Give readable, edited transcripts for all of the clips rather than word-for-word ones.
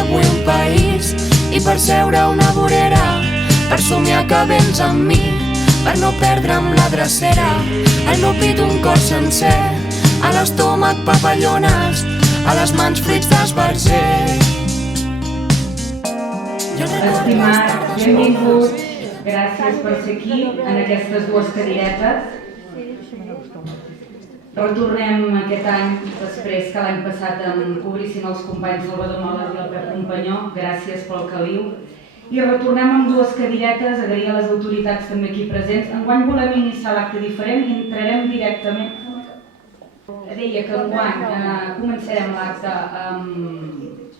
avui un país i per seure una vorera, per somiar que vens amb mi, per no perdre'm la drecera, al meu pit un cor sencer, a l'estómac papallones, a les mans fruits d'esbarzer. Estimats, benvinguts, gràcies per ser aquí en aquestes dues cadiretes. Retornem aquest any, després que l'any passat em cobrissin els companys Salvador Moles i el Pep Companyó, gràcies pel caliu. I retornem amb dues cadiretes, agrair a les autoritats també aquí presents. Enguany volem iniciar l'acte diferent i entrarem directament. Deia que enguany començarem l'acte amb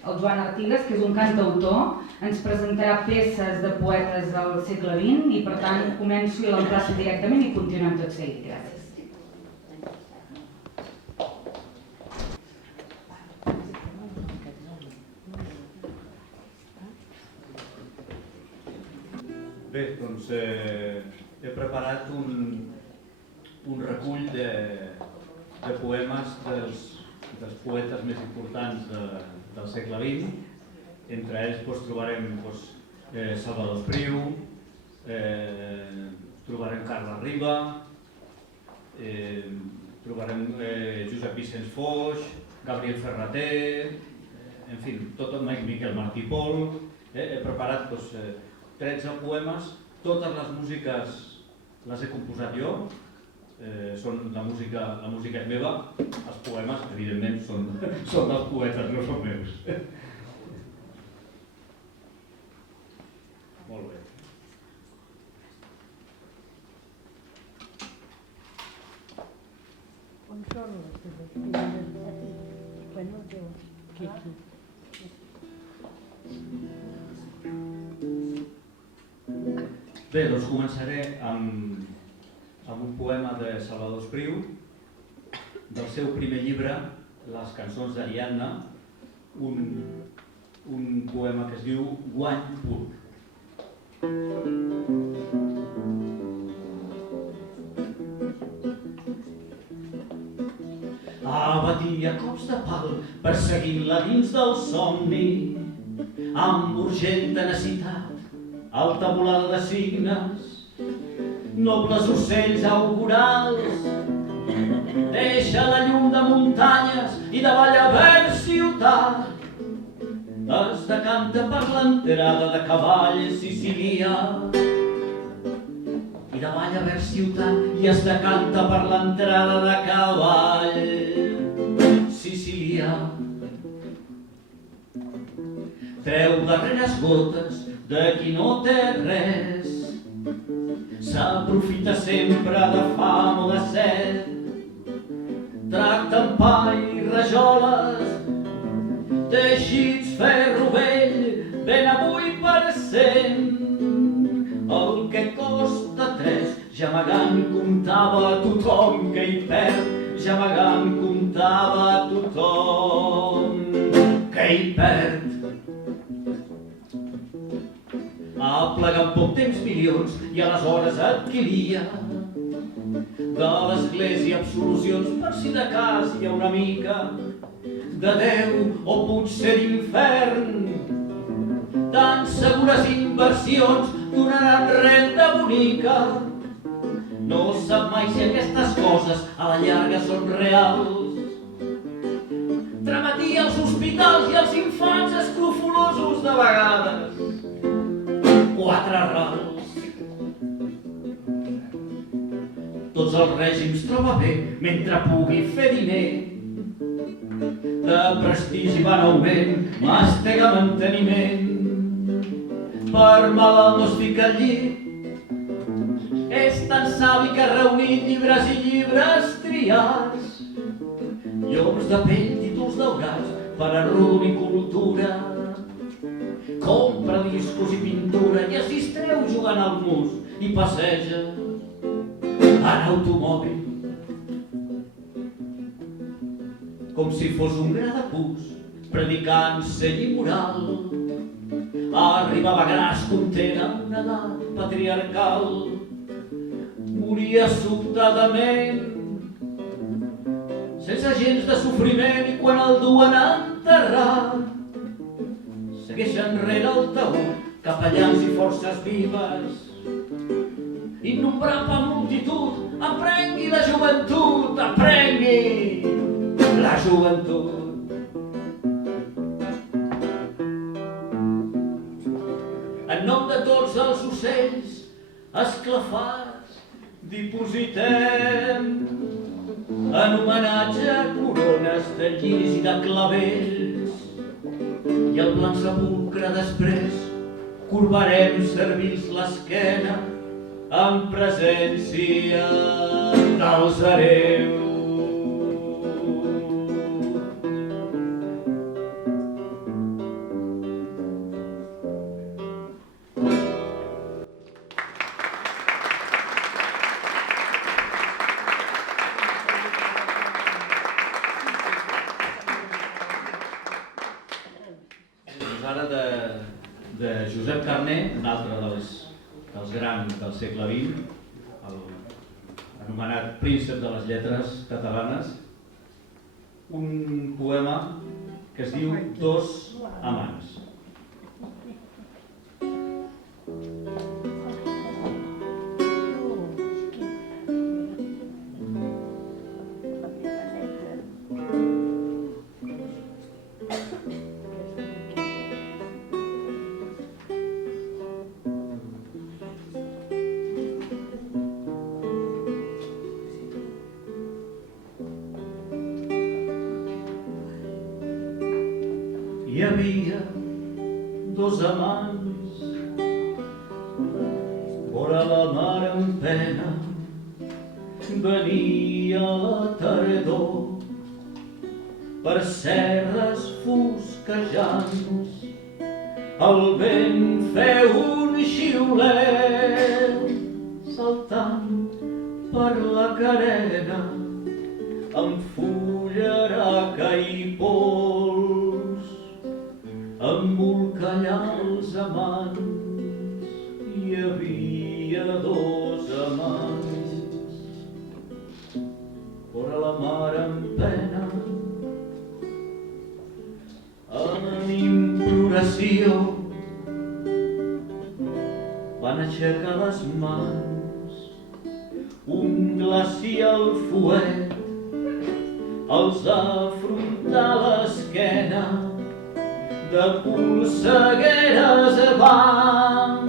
el Joan Artigas, que és un cantautor, ens presentarà peces de poetes del segle XX i per tant començo i l'emplaço directament i continuem tot seguit. Gràcies. Bé, doncs he preparat un recull de poemes dels poetes més importants del segle XX. Entre ells trobarem Salvador Espriu, trobarem Carles Riba, trobarem Josep Vicenç Foix, Gabriel Ferrater, en fi, tot Miquel Martí i Pol. He preparat 13 poemes, totes les músiques les he composat jo, la música és meva, els poemes evidentment són dels poetes, no són meus. Molt bé. On són les teves primeres? Bueno, aquí. Bé, doncs començaré amb un poema de Salvador Espriu, del seu primer llibre, Les cançons d'Ariadna, un poema que es diu Guany pur. Abatia cops de pal, perseguint-la dins del somni, amb urgent tenacitat, alta volada de signes, nobles ocells augurals, deixa la llum de muntanyes i de vall a verd ciutat, es decanta per l'entrada de cavall sicilià. I de vall a verd ciutat i es decanta per l'entrada de cavall sicilià. Treu darreres gotes de qui no té res, s'aprofita sempre de fam o de set, tracta amb pa i rajoles, teixits ferro vell, ben a 8%, el que costa 3, gemegant comptava tothom que hi perd, gemegant comptava tothom que hi perd. Aplega en poc temps milions i aleshores adquiria de l'església absolucions per si de cas hi ha una mica de Déu o potser d'infern. Tan segures inversions donaran renda bonica. No sap mai si aquestes coses a la llarga són reals. Trametia als hospitals i als infants escrofolosos de vegades 4 rals. Tots els règims troba bé mentre pugui fer diner. De prestigi va en augment, mastega manteniment. Per malalt no es fica al llit. És tan savi que ha reunit llibres i llibres triats. Lloms de pell, títols daurats, per arrodonir cultura. Compra discos i pintura i es distreu jugant al mus i passeja en automòbil. Com si fos un gra de pus, predicant seny i moral. Arribava gras content a una edat patriarcal. Moria sobtadament, sense gens de sofriment, i quan el duen a enterrar, deixa enrere el taüt, capellans i forces vives. Innombrable multitud, aprengui la joventut, aprengui la joventut. En nom de tots els ocells esclafats, dipositem en homenatge corones de lliris i de clavells, i al blanc sepulcre després corbarem servils l'esquena en presència dels hereus. Ara de Josep Carner, un altre dels grans del segle XX, anomenat príncep de les lletres catalanes, un poema que es diu Dos amants. Hi havia dos amants, vora la mar en pena, venia la tardor per serres fosquejants. El vent feu un xiulet saltant per la carena, amb fullaraca i pols, embolcallar els amants. Hi havia dos amants, vora la mar en pena, en imploració van aixecar les mans. Un glacial fuet els afronta l'esquena, de polsegueres van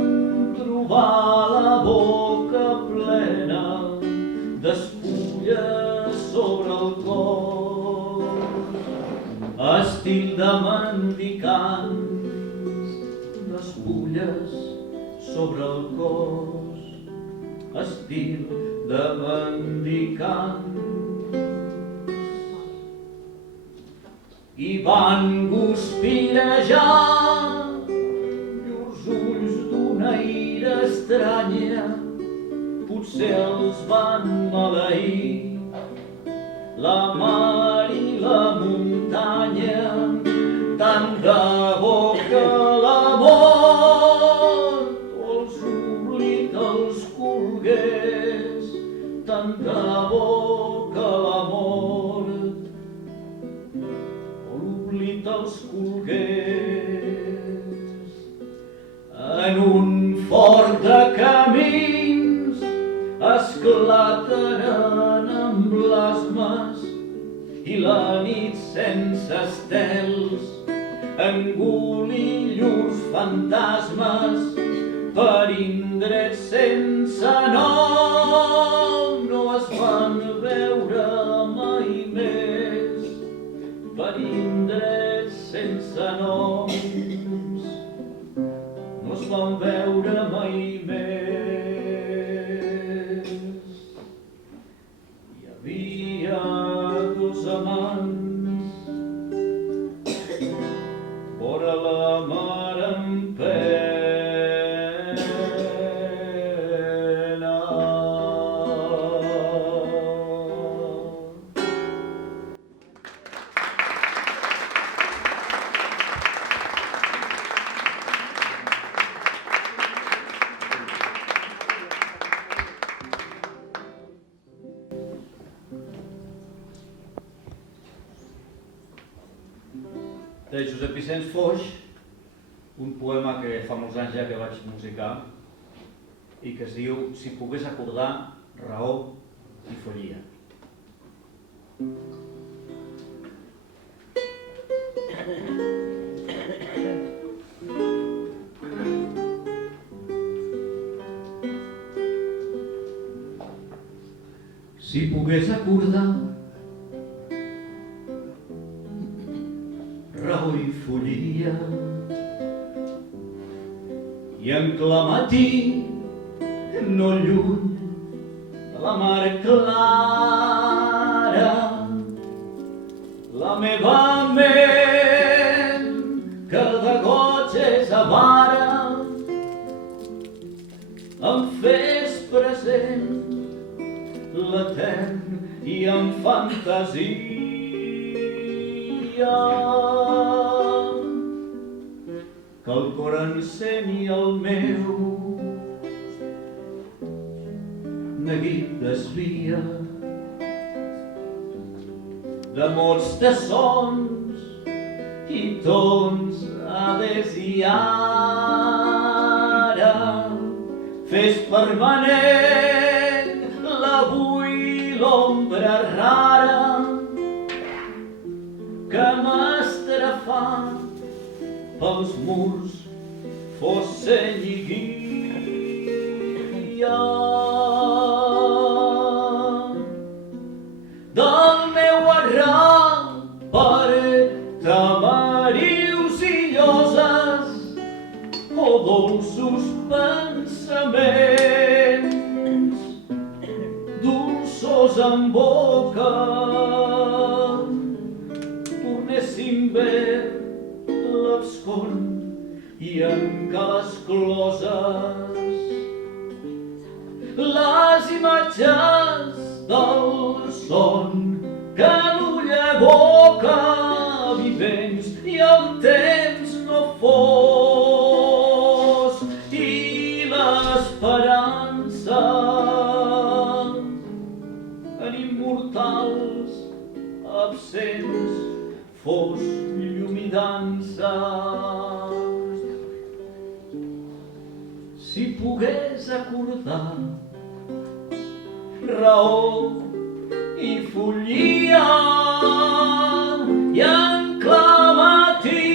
trobar la boca plena d'espulles sobre el cos, estil de mendicants, d'espulles sobre el cos, estil de mendicants. I van guspirejar llurs ulls d'una ira estranya, potser els van maleir la mar i la muntanya. Tant de bo que l'amor els oblit els colgués, tant de bo que l'amor els colgués. En un fort de camins esclaten en blasmes i la nit sense estels engolí llurs fantasmes. Per indrets sense nom no es van veure mai més, per indrets sense noms no es van veure mai més. Hi havia dos amants vora la mar en pena. De Josep Vicenç Foix, un poema que fa molts anys ja que vaig musicar i que es diu Si pogués acordar raó i follia. Si pogués acordar raó i follia i en clar matí no lluny de la mar clara la meva ment que de goig és avara em fes present l'etern i amb fantasia que el cor enceni el meu neguit desvia de mots de sons i tons aves i ara fes permanent l'avui l'ombra rara que m'estrafà pels murs fos seny i guia del meu arrel per tamarius i lloses o dolços pensaments dolços en boca tornessin ver l'abscon i en cales closes les imatges del son que l'ull evoca vivents i el temps no fos i l'esperança en immortals absents fos llum i dansa. Si pogués acordar raó i follia i en clar matí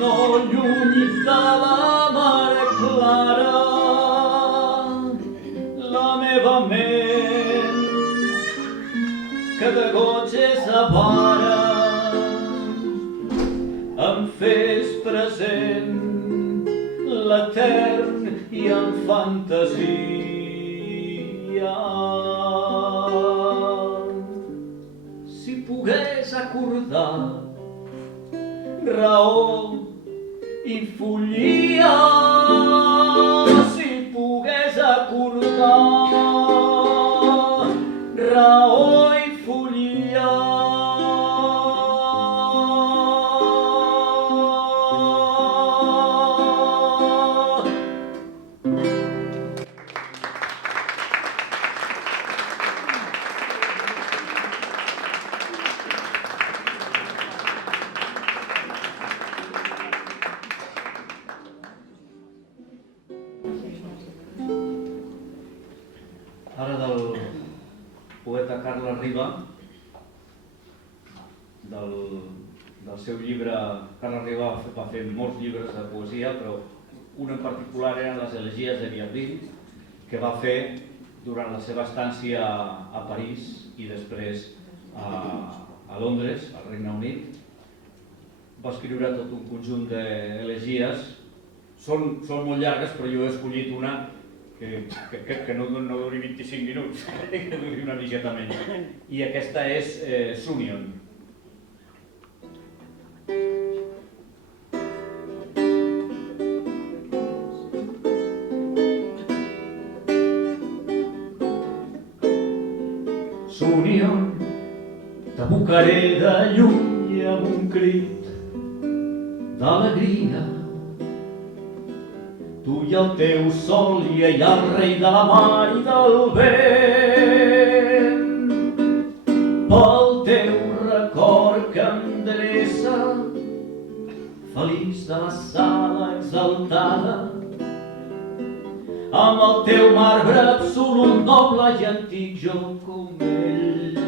no lluny de la mar clara la meva ment que de goig és avara em fes present l'etern i en fantasia. Si pogués acordar raó i follia, si pogués acordar raó i follia. Ara del poeta Carles Riba, del seu llibre. Carles Riba va fer molts llibres de poesia, però un en particular eren les elegies de Viardell, que va fer durant la seva estància a París i després a Londres, al Regne Unit. Va escriure tot un conjunt d'elegies. Són molt llargues, però jo he escollit una que no duri 25 minuts, que duri una miqueta menys. I aquesta és Sunion. Sunion, t'abocaré de lluny amb un crit d'alegria. Tu i el teu sol i ell el rei de la mar i del vent. Pel teu record que em dreça feliç de la sala exaltada, amb el teu marbre absolut, noble i antic, jo com ell.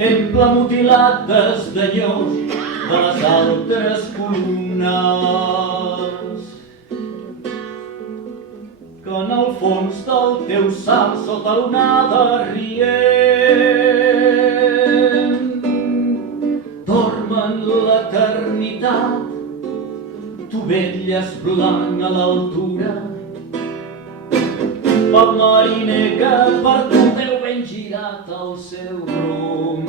Temple mutilat desdenyós de les altres columnes, que en el fons del teu salt sota l'onada rient dormen l'eternitat. Tu vetlles blanc a l'altura, pel mariner que per tu veu ben girat el seu rumb.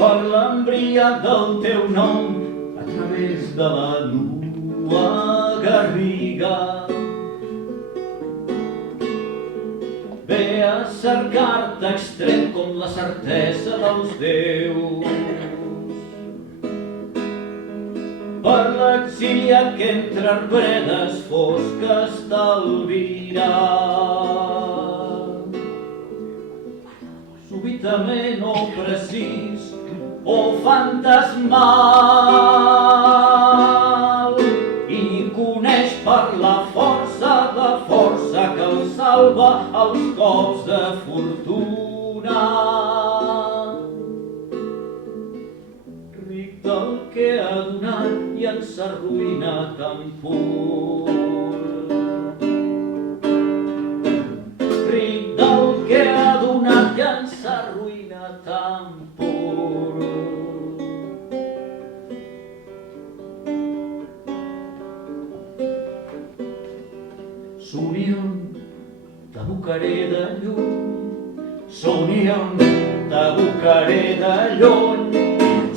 Per l'embriac del teu nom, a través de la nua garriga, ve a cercar-te extrem com la certesa dels déus. Per l'exiliat que entre arbredes fosques t'albirà, súbitament o precís o fantasmal, i coneix per la força que el salva als cops de fortuna. Ric del que ha donat i en s'arruïna tan pur. Ric del que ha donat i en s'arruïna tan pur. S'union t'abocaré de lluny, s'union t'abocaré de lluny,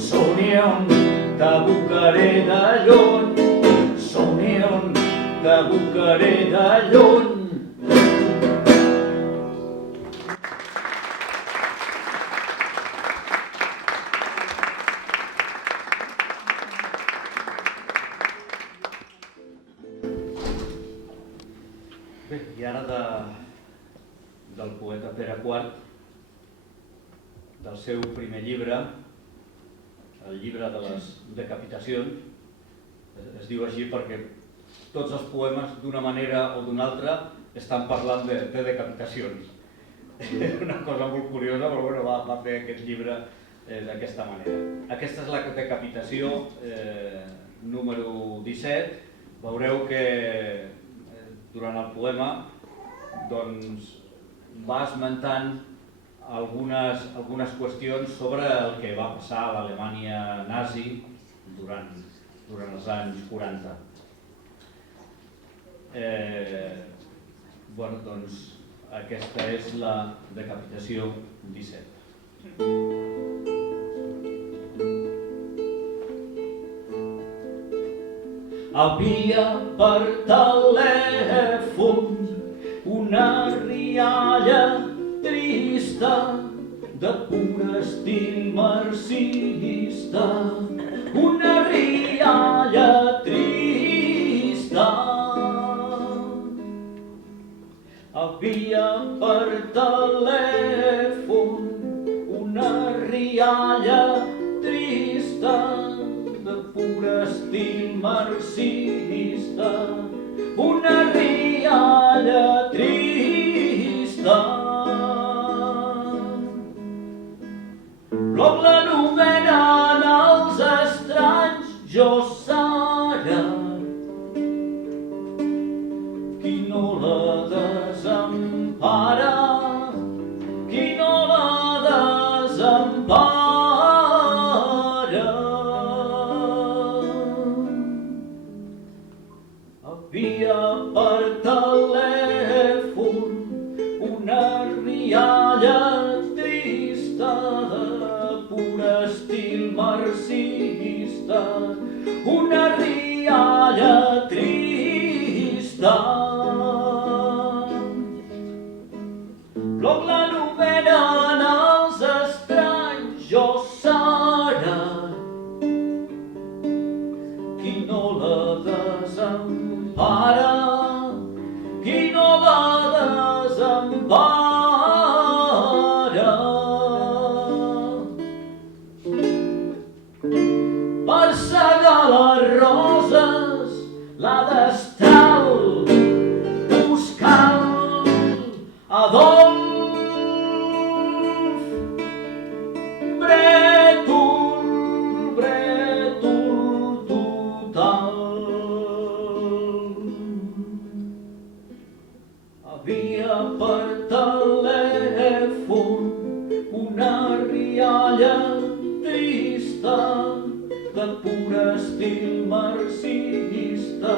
s'union t'abocaré de lluny, s'union t'abocaré de lluny. Bé, i ara del poeta Pere IV, del seu primer llibre, el llibre de les decapitacions. Es diu així perquè tots els poemes, d'una manera o d'una altra, estan parlant de decapitacions. És una cosa molt curiosa, però bueno, va fer aquest llibre d'aquesta manera. Aquesta és la decapitació número 17. Veureu que durant el poema va esmentant algunes qüestions sobre el que va passar a l'Alemanya nazi durant els anys 40. Doncs aquesta és la decapitació 17. Havia per telèfon una rialla trista de pur estil marxista, una rialla trista. Havia per telèfon una rialla trista de pur estil marxista, una rialla trista. Bloc l'anomenen els estranys, jo Sara, qui no la desempara, qui no la desempara. Havia per telèfon una rialla trista de pur estil marxista, una rialla trista. Bloc l'anomenen els estranys, jo Sara, qui no la desempara. l'empara, qui no la desempara. Per segar les roses, la destral, buscant Adolf Brètol, Brètol total. Havia per telèfon una rialla trista de pur estil marxista,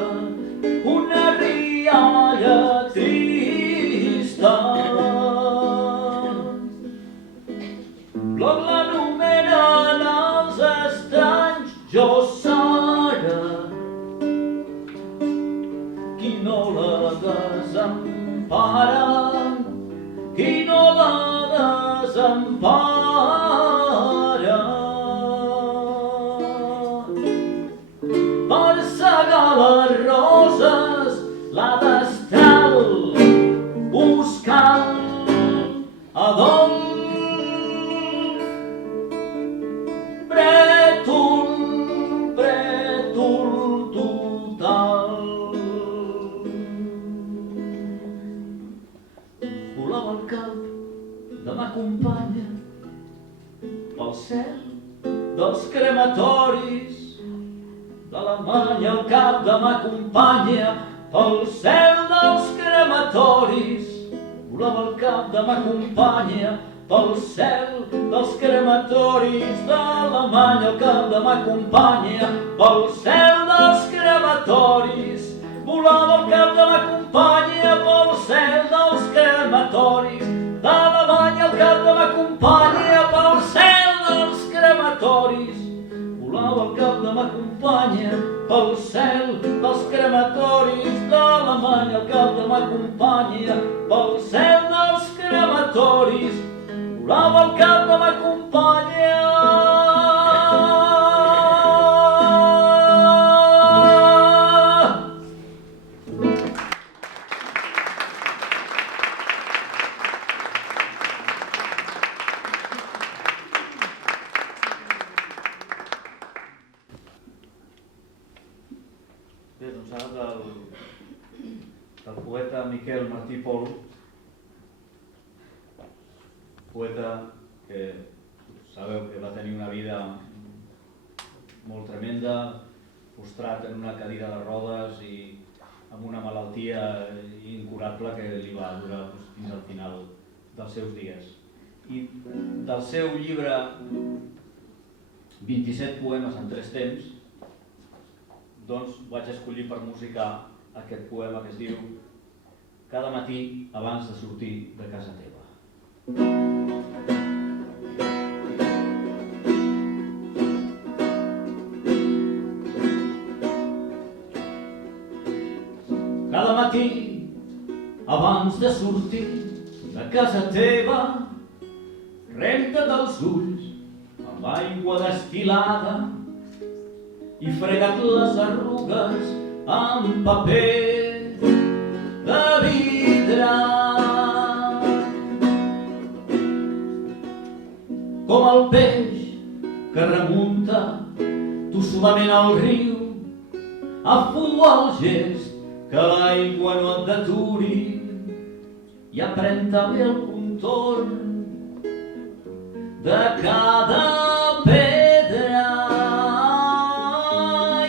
una rialla trista. Blog l'anomenen els estranys Jossara, qui no la desempara, qui no la desempara. Per segar les roses, la destral, buscant Adolf Brètol, Brètol total. Volava el cap de ma companya pel cel dels crematoris, d'Alemanya el cap de ma companya pel cel dels crematoris. Volava el cap de ma companya pel cel dels crematoris, d'Alemanya el cap de ma companya pel cel dels crematoris. Volava el cap de ma companya pel cel dels crematoris, d'Alemanya el cap de ma companya pel cel dels crematoris. Volava el cap de ma companya pel cel dels crematoris, d'Alemanya el cap de ma companya pel cel dels crematoris. Volava el cap de ma companya. Bé, doncs ara del poeta Miquel Martí Pol, poeta que sabeu que va tenir una vida molt tremenda, postrat en una cadira de rodes i amb una malaltia incurable que li va durar fins al final dels seus dies. I del seu llibre 27 poemes en 3 temps, doncs vaig escollir per musicar aquest poema que es diu Cada matí abans de sortir de casa teva. Cada matí abans de sortir de casa teva, renta't els ulls amb aigua destil·lada i frega't les arrugues amb paper de vidre. Com el peix que remunta tossudament al riu, afua el gest que l'aigua no et deturi i aprèn també el contorn de cada pedra.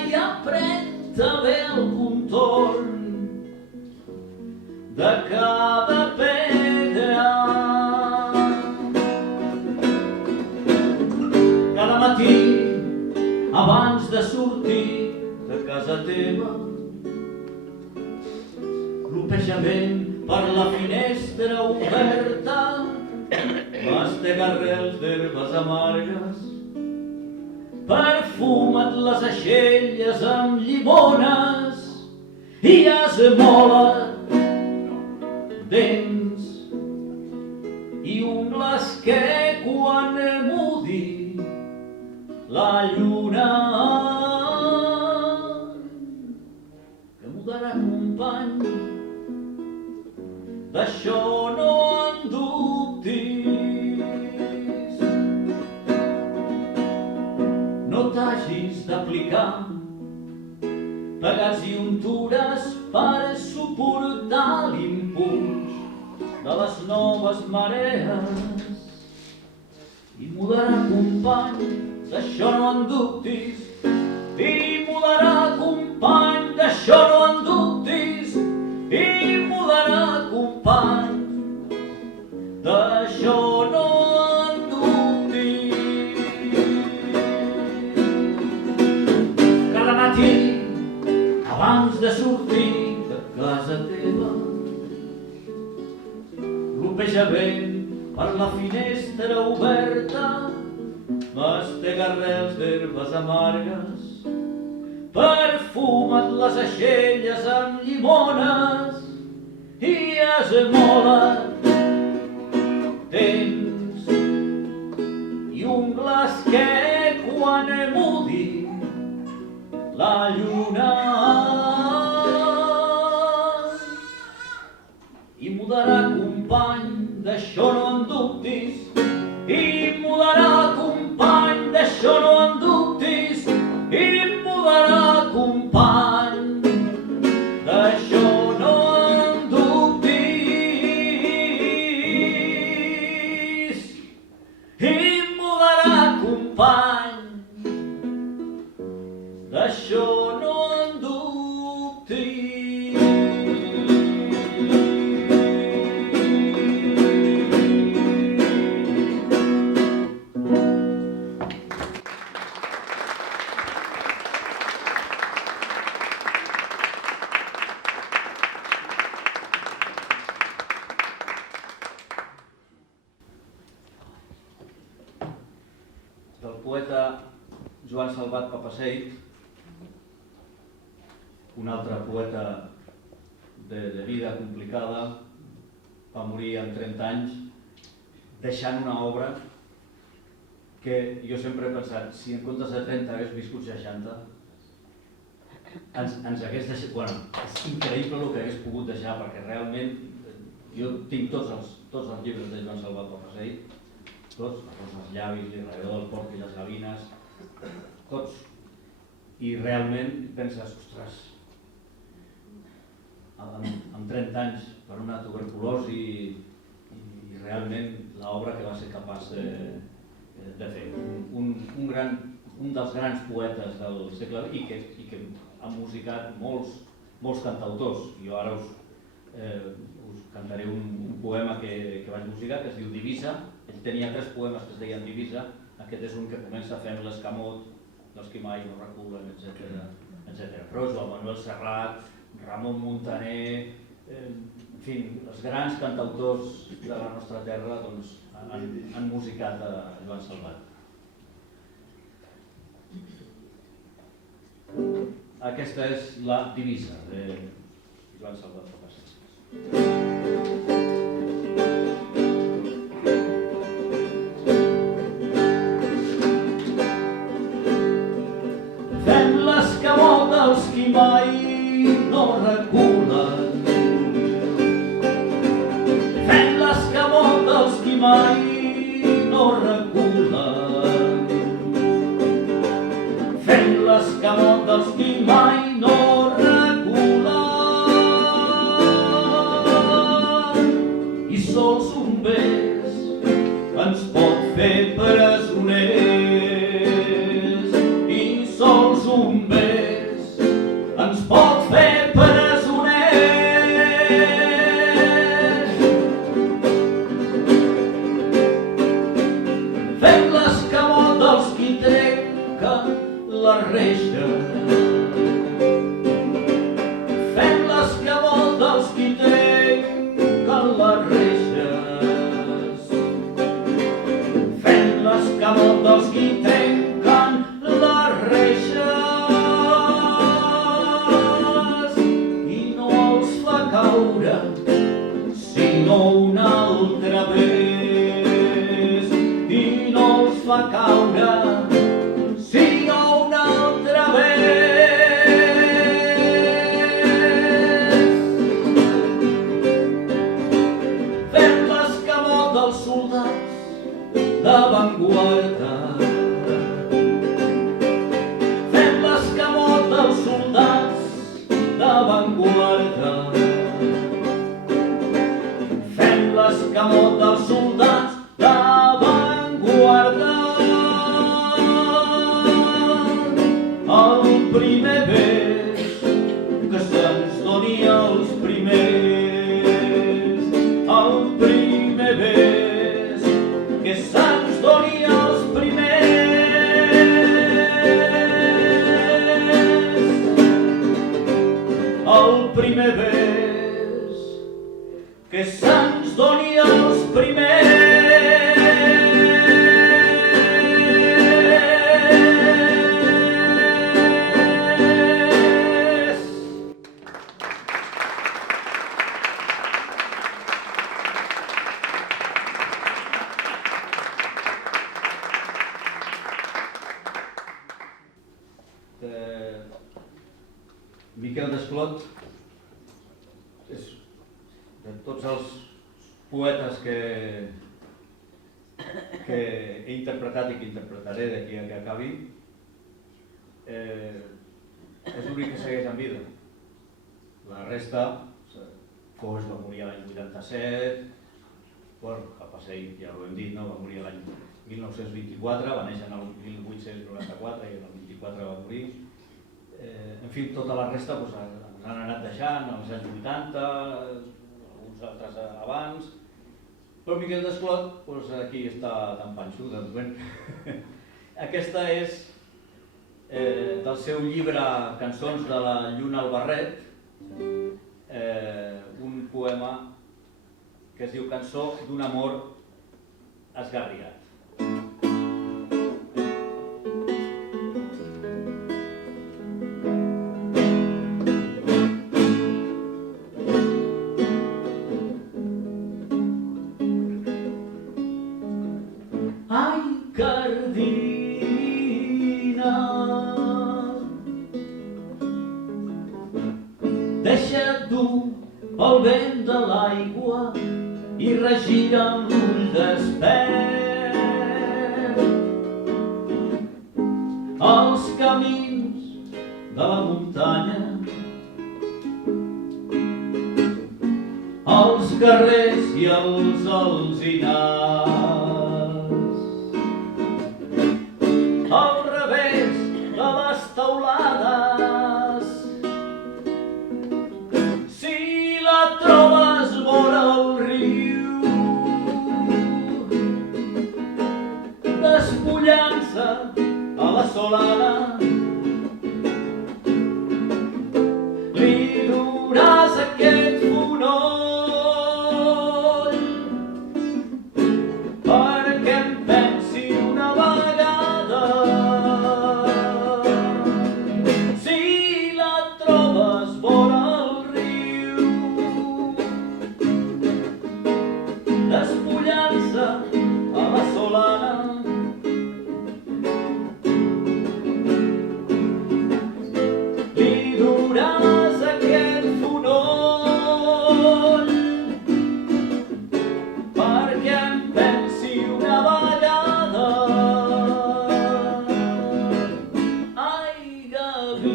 I aprèn també el contorn de cada pedra. Cada matí abans de sortir de casa teva, glopejament per la finestra oberta, mastega arrels d'herbes amargues, perfuma't les aixelles amb llimones i esmola't dents i ungles que quan mudi la lluna que mudarà mudarà company, d'això no en dubtis. No t'hagis d'aplicar pegats i untures per suportar l'impuls de les noves marees. I mudarà company, d'això no en dubtis. I mudarà company, d'això no en dubtis. I mudarà company, d'això no en dubtis. Cada matí, abans de sortir de casa teva, glopeja vent per la finestra oberta, mastega arrels d'herbes amargues, perfuma't les aixelles amb llimones i esmola't temps i ungles que quan mudi la lluna i mudarà company, d'això no en dubtis. I mudarà company, d'això no en dubtis. I mudarà company, d'això no en dubtis. I mudarà company, d'això no en dubtis. Del poeta Joan Salvat Papasseit, un altre poeta de vida complicada, va morir amb 30 anys, deixant una obra que jo sempre he pensat, si en comptes de 30 hagués viscut 60, ens hagués deixat... Bueno, és increïble el que hagués pogut deixar, perquè realment jo tinc tots els llibres de Joan Salvat Papasseit, tots, els llavis, l'Irradiador del porc i les gavines, tots. I realment penses, ostres, amb 30 anys per una tuberculosi i realment l'obra que va ser capaç de fer. Un dels grans poetes del segle XX i que ha musicat molts cantautors. Jo ara us cantaré un poema que vaig musicar que es diu Divisa. Ell tenia 3 poemes que es deien Divisa. Aquest és un que comença fent l'escamot dels qui mai no reculen, etc. Però Joan Manuel Serrat, Ramon Muntaner, en fi, els grans cantautors de la nostra terra han musicat a Joan Salvat. Aquesta és la Divisa de Joan Salvat Papasseit. Fem l'escamot dels qui mai no reculen. Fem l'escamot dels qui mai no reculen. Fem l'escamot dels qui mai no reculen. I sols un bes ens pot fer presoners. I sols un bes ens pot fer presoners. d'avantguarda. Fem l'escamot dels soldats d'avantguarda. El primer bes que se'ns doni als primers. El primer bes que se'ns doni als primers. El primer bes que se'ns doni als primers. Miquel Desclot és de tots els poetes que he interpretat i que interpretaré d'aquí a que acabi, és l'únic que segueix en vida. La resta, Foix va morir l'any 87, Capacell ja ho hem dit, no? Va morir l'any 1924, va néixer el 1894 i el 24 va morir. En fi, tota la resta ens han anat deixant als anys 80, alguns altres abans, però Miquel Desclot aquí està tan panxut, de moment. Aquesta és del seu llibre Cançons de la Lluna al Barret, un poema que es diu Cançó d'un amor esgarriat. Ai, cardina, deixa't dur pel vent de l'aigua i regira amb l'ull despert els camins de la muntanya, els carrers i els alzinars, al revés de les teulades. Si la trobes vora el riu, despullant-se a la solana, li duràs aquest fonoll perquè em pensi una vegada. Si la trobes vora el riu, despullant-se a la solana, li duràs aquest fonoll perquè em pensi una vegada. Ai, gavina,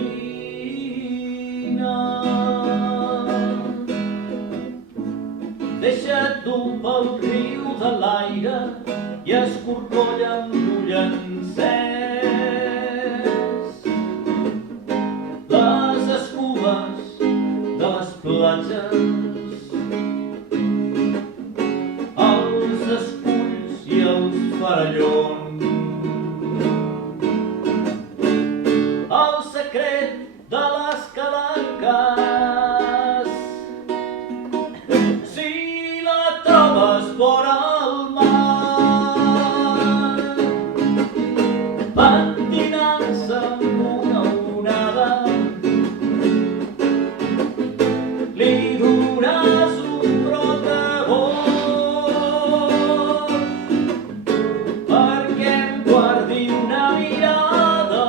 deixa't dur pel riu de l'aire i escorcolla amb l'ull encès les escumes de les platges, els esculls i els farallons, el secret de les calanques. Si la trobes vora el mar, pentinant-se amb una onada, li duràs un brot de boix perquè em guardi una mirada.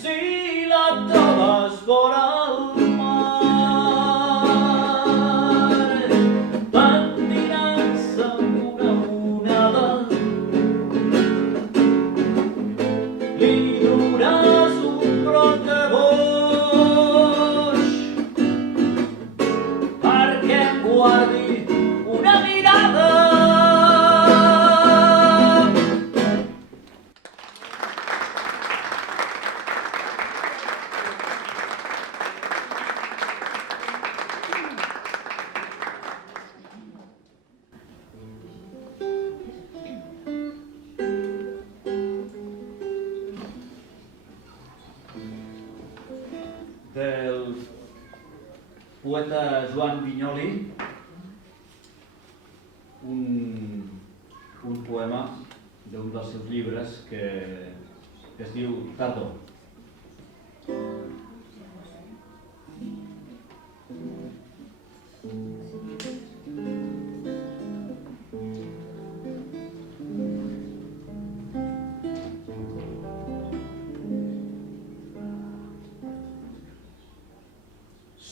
Si la trobes vora el mar, pentinant-se amb una onada, li duràs un brot de boix del poeta Joan Vinyoli, un poema d'un dels seus llibres que es diu Tardor.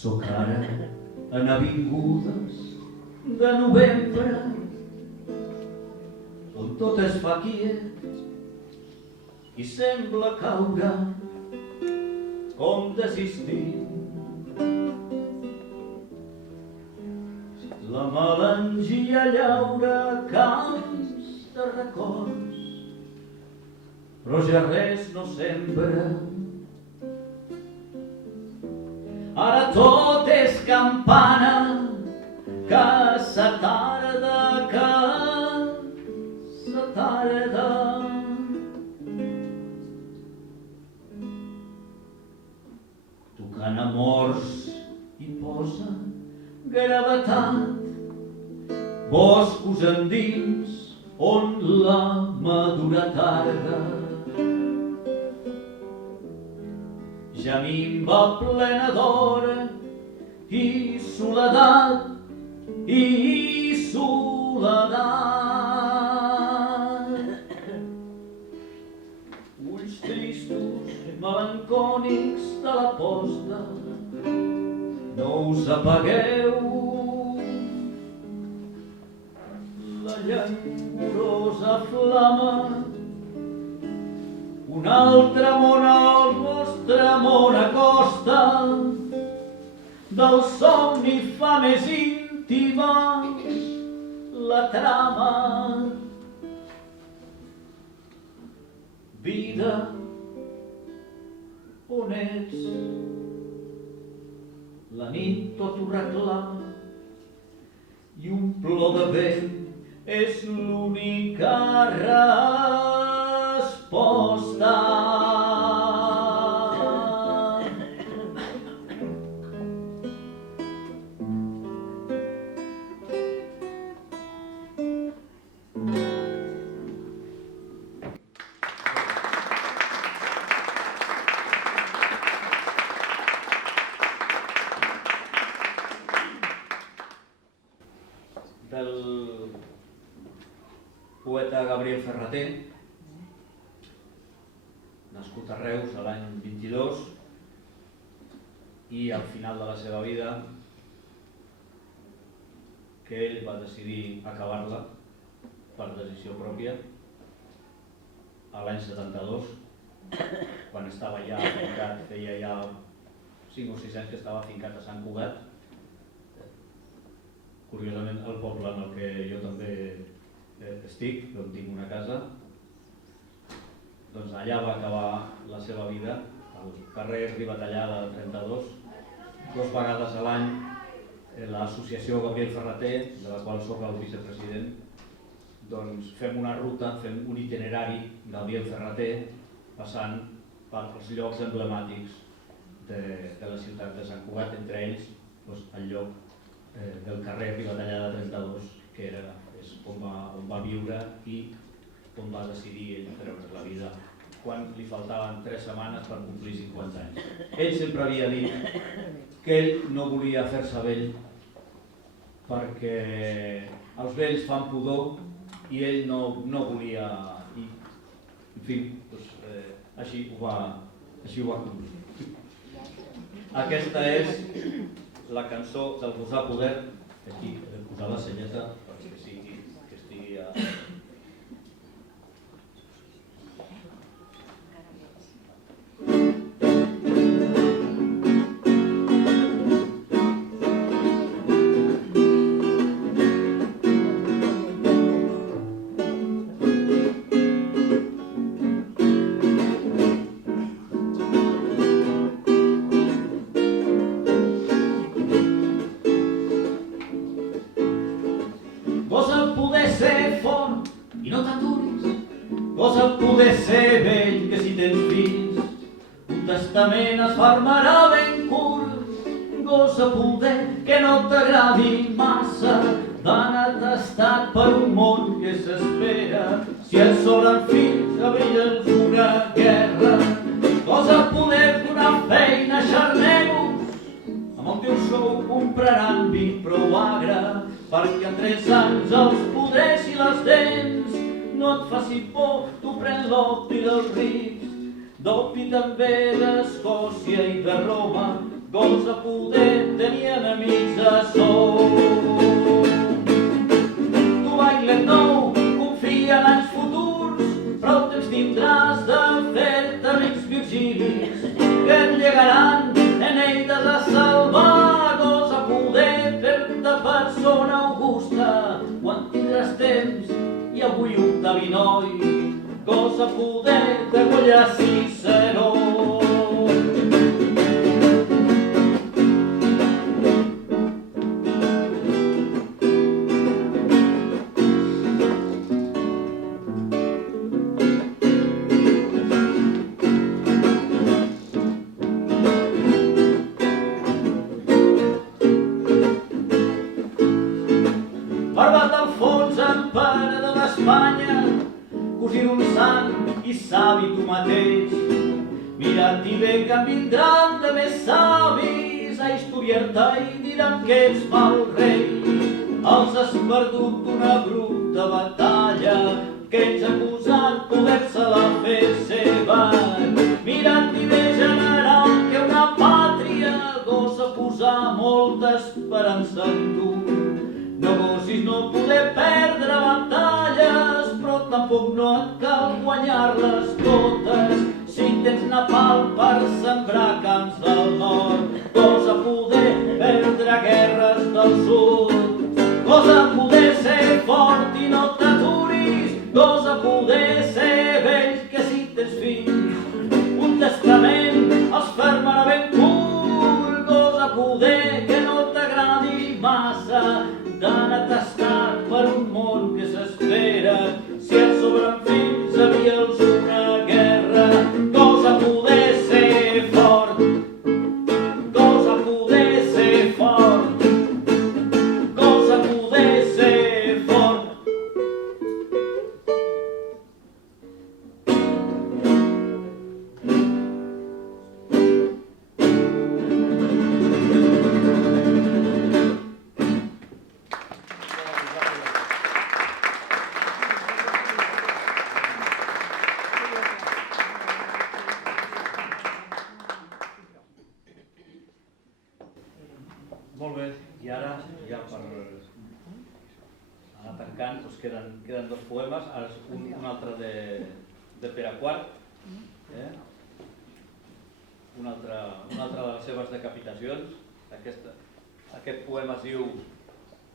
Soc ara en avingudes de novembre on tot es fa quiet i sembla caure com desistint. La melangia llaura camps de records, però ja res no sembra. Ara tot és campana, que sa tarda, tocant amors i posa gravetat, boscos endins on la madura tarda ja minva plena d'hora i soledat, ulls tristos, melancònics de la posta, no us apagueu. La llancorosa flama, un altre món al vostre món acosta, del somni fa més íntima la trama. Vida, on ets? La nit tot ho reclama i un plor de vent és l'única resposta. Del poeta Gabriel Ferrater, nascut a Reus l'any 22, i al final de la seva vida que ell va decidir acabar-la per decisió pròpia a l'any 72, quan estava ja fincat, feia ja 5 o 6 anys que estava fincat a Sant Cugat, curiosament el poble en el que jo també estic, on tinc una casa. Doncs allà va acabar la seva vida, al carrer Ribatallada 32, 2 vegades a l'any l'associació Gabriel Ferrater, de la qual soc el vicepresident, doncs fem una ruta, fem un itinerari Gabriel Ferrater, passant pels llocs emblemàtics de la ciutat de Sant Cugat, entre ells el lloc del carrer Ribatallada 32, que és on va viure i on va decidir ell treure's la vida quan li faltaven 3 setmanes per complir 50 anys. Ell sempre havia dit que ell no volia fer-se vell perquè els vells fan pudor i ell no volia... En fi, així ho va complir. Aquesta és la cançó del Posar Poder, aquí he de posar la senyeta perquè que estigui a... Poder ser vell, que si tens fills, un testament es fermarà ben curt. cosa poder que no t'agradi massa, d'anar tastat per un món que s'espera. Si el sol en fills abrire'ls una guerra, cosa poder donar feina a xarneus, amb el teu sou compraran vi prou agre, perquè en 3 anys els poders i les dents no et faci por, tu pren l'opi dels rics, d'opi també d'Escòcia i de Roma, cosa poder tenir enemics a sou. Tu bailet nou, confia en anys futurs, prou temps tindràs de fer-te rics virgilis, que et llegaran eneides a salvar, cosa poder fer-te persona augusta, quan tindràs temps i avui Octavi noi, cosa poder degollar Ciceró. Barbat Alfons, emperador d'Espanya, cosí d'un sant i savi tu mateix, mira't-hi bé que en vindran de més savis a historiar-te i diran que ets mal rei. Els has perdut una bruta batalla, que ets acusat poder-se-la fer seva. Mira't-hi bé, general, que una pàtria gosa posar molta esperança en tu. No gossis no poder perdre batalles, però tampoc no et cal guanyar-les totes. Si tens napal per sembrar camps del nord, cosa poder perdre guerres del sud, cosa poder ser fort i no t'aturis, cosa poder ser vell que si tens fills un testament els fermarà ben curt, cosa poder que no t'agradi massa, d'anar tastat per un món que s'espera. Si et sobren fills, avia'ls una guerra, cosa poder ser fort, cosa poder ser fort, cosa poder ser fort. Molt bé, i ara, ja per anar tancant, doncs queden 2 poemes, ara és un altre de Pere IV, una altra de les seves decapitacions. Aquest poema es diu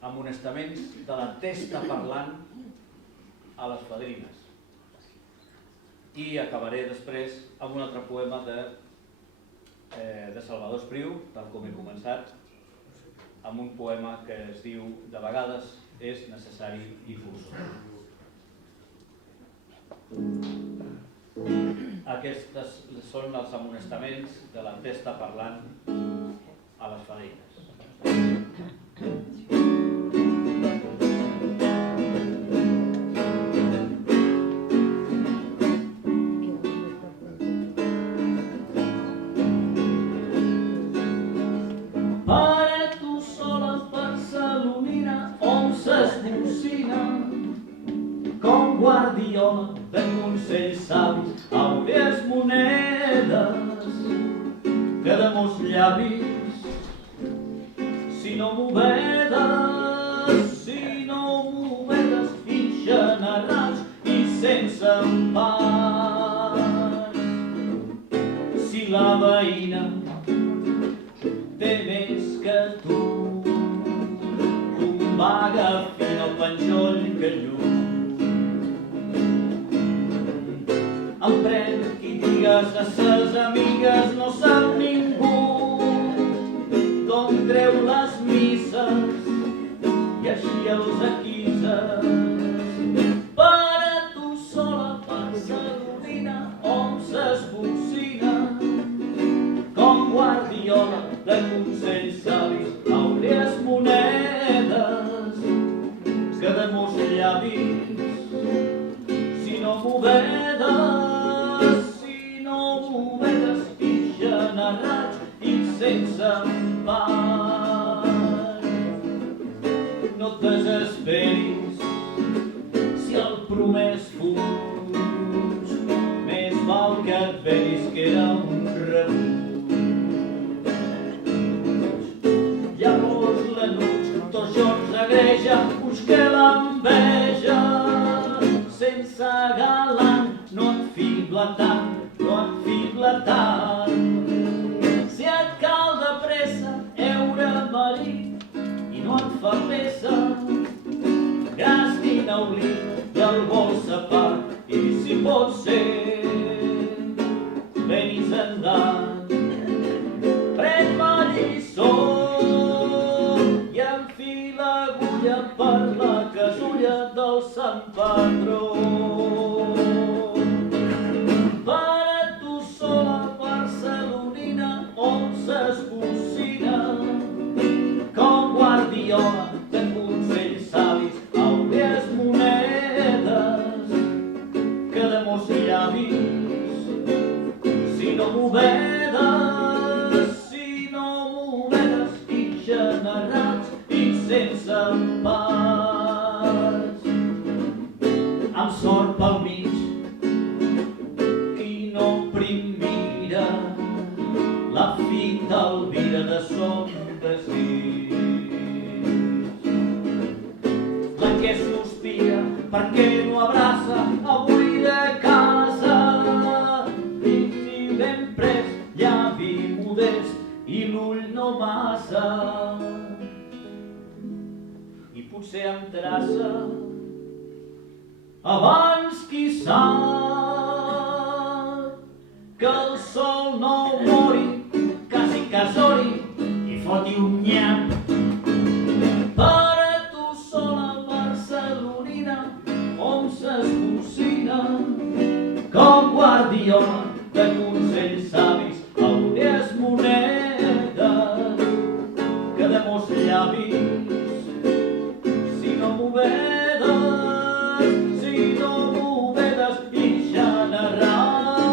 Amonestaments de la testa parlant a les fadrines. I acabaré després amb un altre poema de Salvador Espriu, tal com he començat, amb un poema que es diu De vegades és necessari i forçós. Aquests són els amonestaments de la testa parlant a les fadrines. Guardiola de consells savis, àurees monedes que de molts llavis, sinó monedes i generals i sense empats. Si la veïna té més que tu, un vaga fino penjoll que llum. Emprèn qui digues a ses amigues, no sap ningú d'on treu les misses i així els aquises. Per a tu sola passa l'orina on s'esbocina com Guardiola de consells savis, àurees monedes que de molts llavis, sinó movedes i generats i sense empat. No et desesperis si el promès fuig, més val que et venis que era un rebuig. Llavors l'enuig, tots jocs agreja, busca l'enveja, sense galant, no et fibla tant, no et fibla tant. Si et cal de pressa, heure marit, i no et fa peça, gas ni naulí, del vol sepat, i si pot ser, venis endavant. Pren la lliçó i enfila l'agulla per la casulla del sant patró. Per tu sola, barcelonina, on s'esbocina, com guardiola de consells savis, àurees monedes que de molts llavis, sinó movedes i generats i sense pas. Amb sort pel mig, qui no prim mira, la fita albira de son desig. La que sospira perquè no abraça avui de casa, i ben pres, llavi modest i l'ull no massa, i potser amb traça abans qui sap que el sol no mori, quasi casori i foti un nyap. Per a tu sola, barcelonina, on s'esbocina, com guardiola de consells savis, àurees monedes que de molts llavis, sinó movedes i generats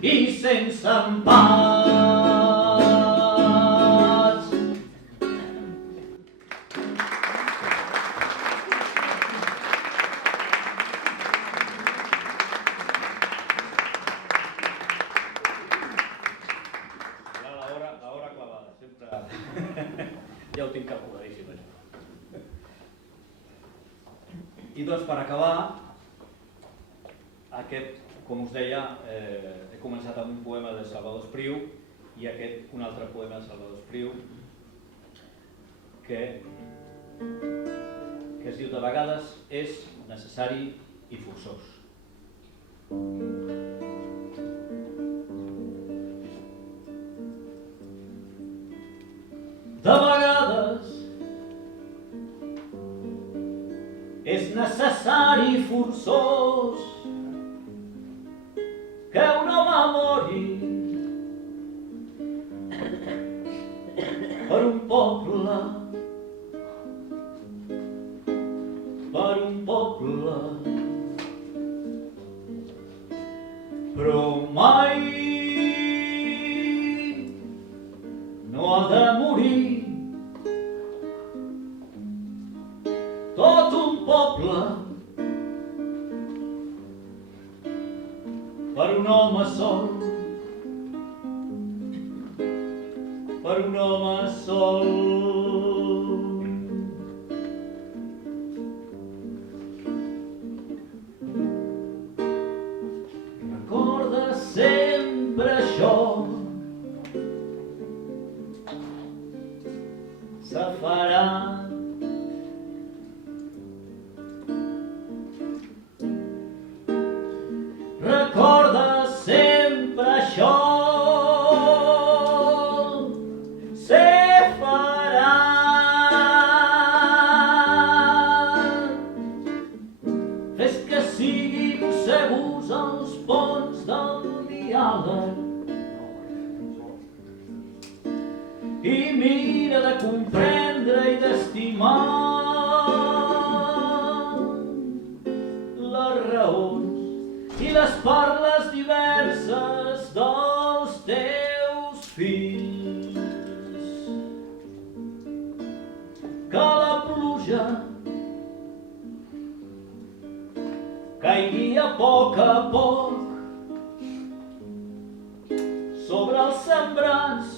i sense empats. La hora clavada, sempre. Ja ho tinc calculadíssim, això. I doncs, per acabar, com us deia, he començat amb un poema de Salvador Espriu i un altre poema de Salvador Espriu que es diu "De vegades és necessari i forçós". De vegades és necessari i forçós que un home mori per un poble, però mai no ha de morir tot un poble per un home sol, per un home sol. Recorda sempre això, se farà. Recorda sempre això, se farà. Fes que siguin segurs els ponts del diàleg i mira de comprendre i d'estimar les raons i les parles diverses dels teus fills. Que la pluja caigui a poc sobre els sembrats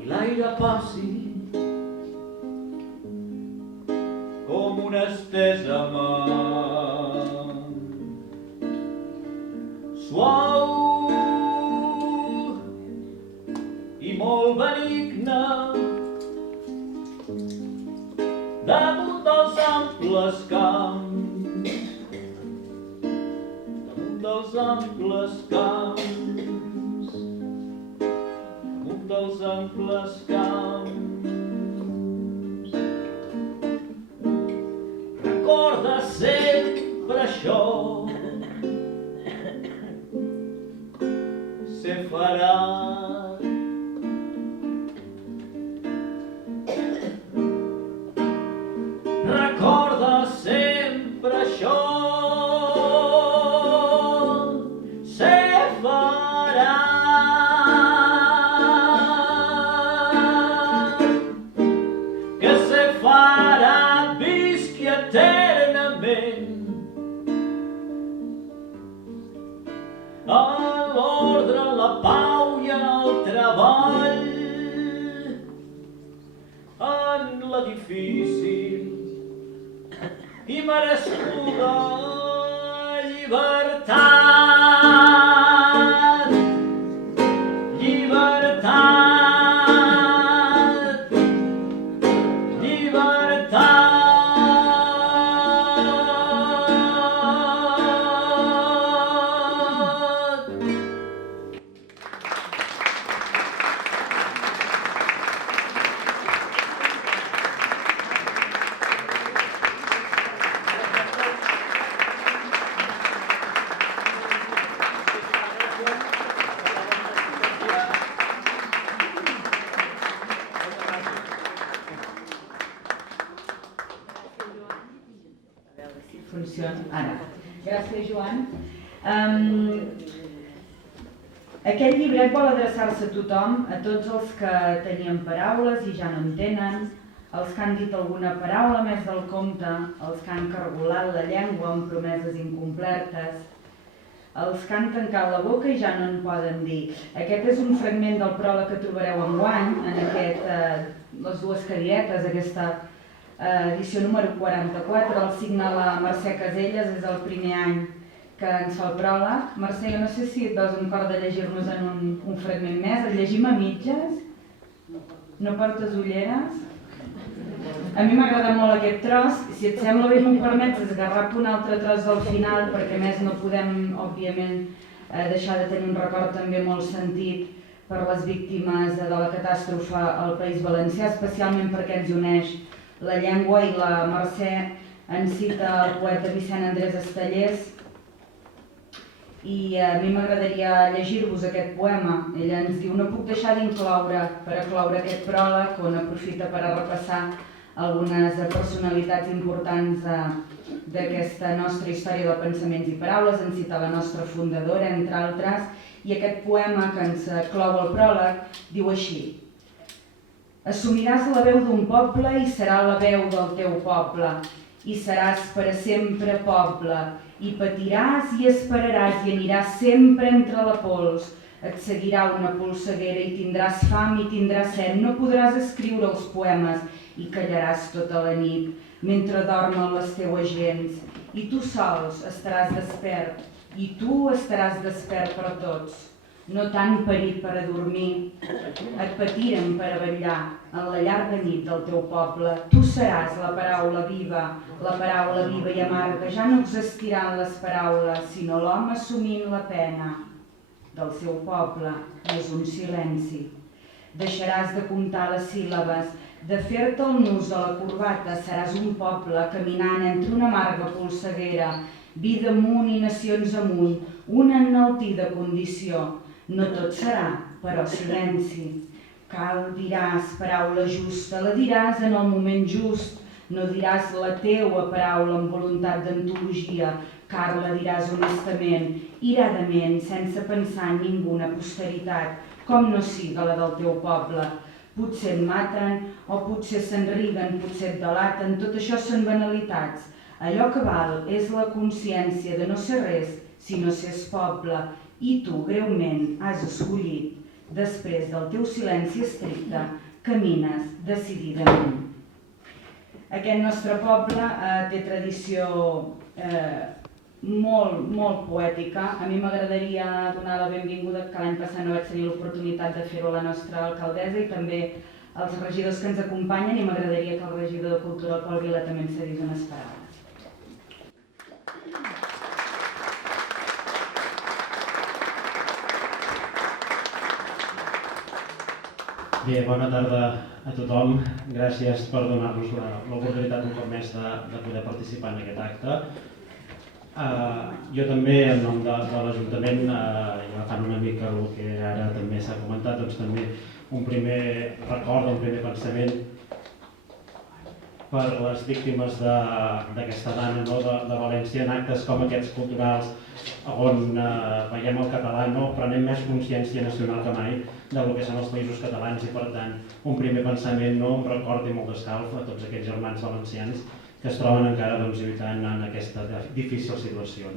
i l'aire passi com una estesa mà suau i molt benigna damunt dels amples camps, damunt dels amples camps, damunt dels amples camps. Recorda sempre això, se farà. Recorda sempre això, se farà. Que se farà, visqui eternament a l'ordre, la pau i el treball, en la difícil i merescuda llibertat. Llibertat. Llibertat. Funciona. Ara. Gràcies, Joan. Aquest llibret vol adreçar-se a tothom, a tots els que tenien paraules i ja no en tenen, els que han dit alguna paraula més del compte, els que han cargolat la llengua amb promeses incomplertes, els que han tancat la boca i ja no en poden dir. Aquest és un fragment del pròleg que trobareu enguany, en les dues cadiretes, aquesta edició número 44, el signa la Mercè Caselles, és el primer any que ens fa el pròleg. Mercè, jo no sé si et veus un cor de llegir-nos en un fragment més. El llegim a mitges? No portes ulleres? A mi m'ha agradat molt aquest tros. Si et sembla bé, m'ho permets esgarrap un altre tros del final, perquè a més no podem, òbviament, deixar de tenir un record també molt sentit per les víctimes de la catàstrofe al País Valencià, especialment perquè ens uneix la llengua, i la Mercè en cita el poeta Vicent Andrés Estellés, i a mi m'agradaria llegir-vos aquest poema. Ella ens diu: no puc deixar d'incloure, per acloure aquest pròleg, on aprofita per a repassar algunes personalitats importants d'aquesta nostra història de pensaments i paraules, en cita la nostra fundadora, entre altres, i aquest poema que ens clou el pròleg diu així: assumiràs la veu d'un poble i serà la veu del teu poble, i seràs per a sempre poble, i patiràs i esperaràs i aniràs sempre entre la pols. Et seguirà una polseguera i tindràs fam i tindràs set. No podràs escriure els poemes i callaràs tota la nit mentre dormen les teues gents. I tu sols estaràs despert, i tu estaràs despert per tots. No t'han parit per a dormir, et patiren per a vetllar en la llarga nit del teu poble. Tu seràs la paraula viva i amarga. Ja no existiran les paraules, sinó l'home assumint la pena del seu poble. És un silenci. Deixaràs de comptar les síl·labes, de fer-te el nus de la corbata. Seràs un poble caminant entre una amarga polseguera, vida amunt i nacions amunt, una enaltida condició. No tot serà, però silenci. Cal diràs paraula justa, la diràs en el moment just. No diràs la teua paraula amb voluntat d'antologia, car la diràs honestament, iradament, sense pensar en ninguna posteritat, com no siga la del teu poble. Potser et maten o potser se'n riguen, potser et delaten, tot això són banalitats. Allò que val és la consciència de no ser res, sinó ser poble, i tu greument has escollit. Després del teu silenci estricte, camines decididament. Aquest nostre poble té tradició molt poètica. A mi m'agradaria donar la benvinguda, que l'any passat no vaig tenir l'oportunitat de fer-ho a la nostra alcaldessa i també als regidors que ens acompanyen, i m'agradaria que el regidor de Cultura, el Pol Vila, també ens cedís unes paraules. Bé, bona tarda a tothom. Gràcies per donar-nos l'oportunitat un cop més de poder participar en aquest acte. Jo també, en nom de l'Ajuntament, i agafant una mica el que ara també s'ha comentat, doncs també un primer record, un primer pensament per les víctimes d'aquesta dana de València en actes com aquests culturals on veiem el català, prenem més consciència nacional que mai del que són els països catalans i, per tant, un primer pensament, un record i molt d'escalf a tots aquests germans valencians que es troben encara lluitant en aquesta difícil situació.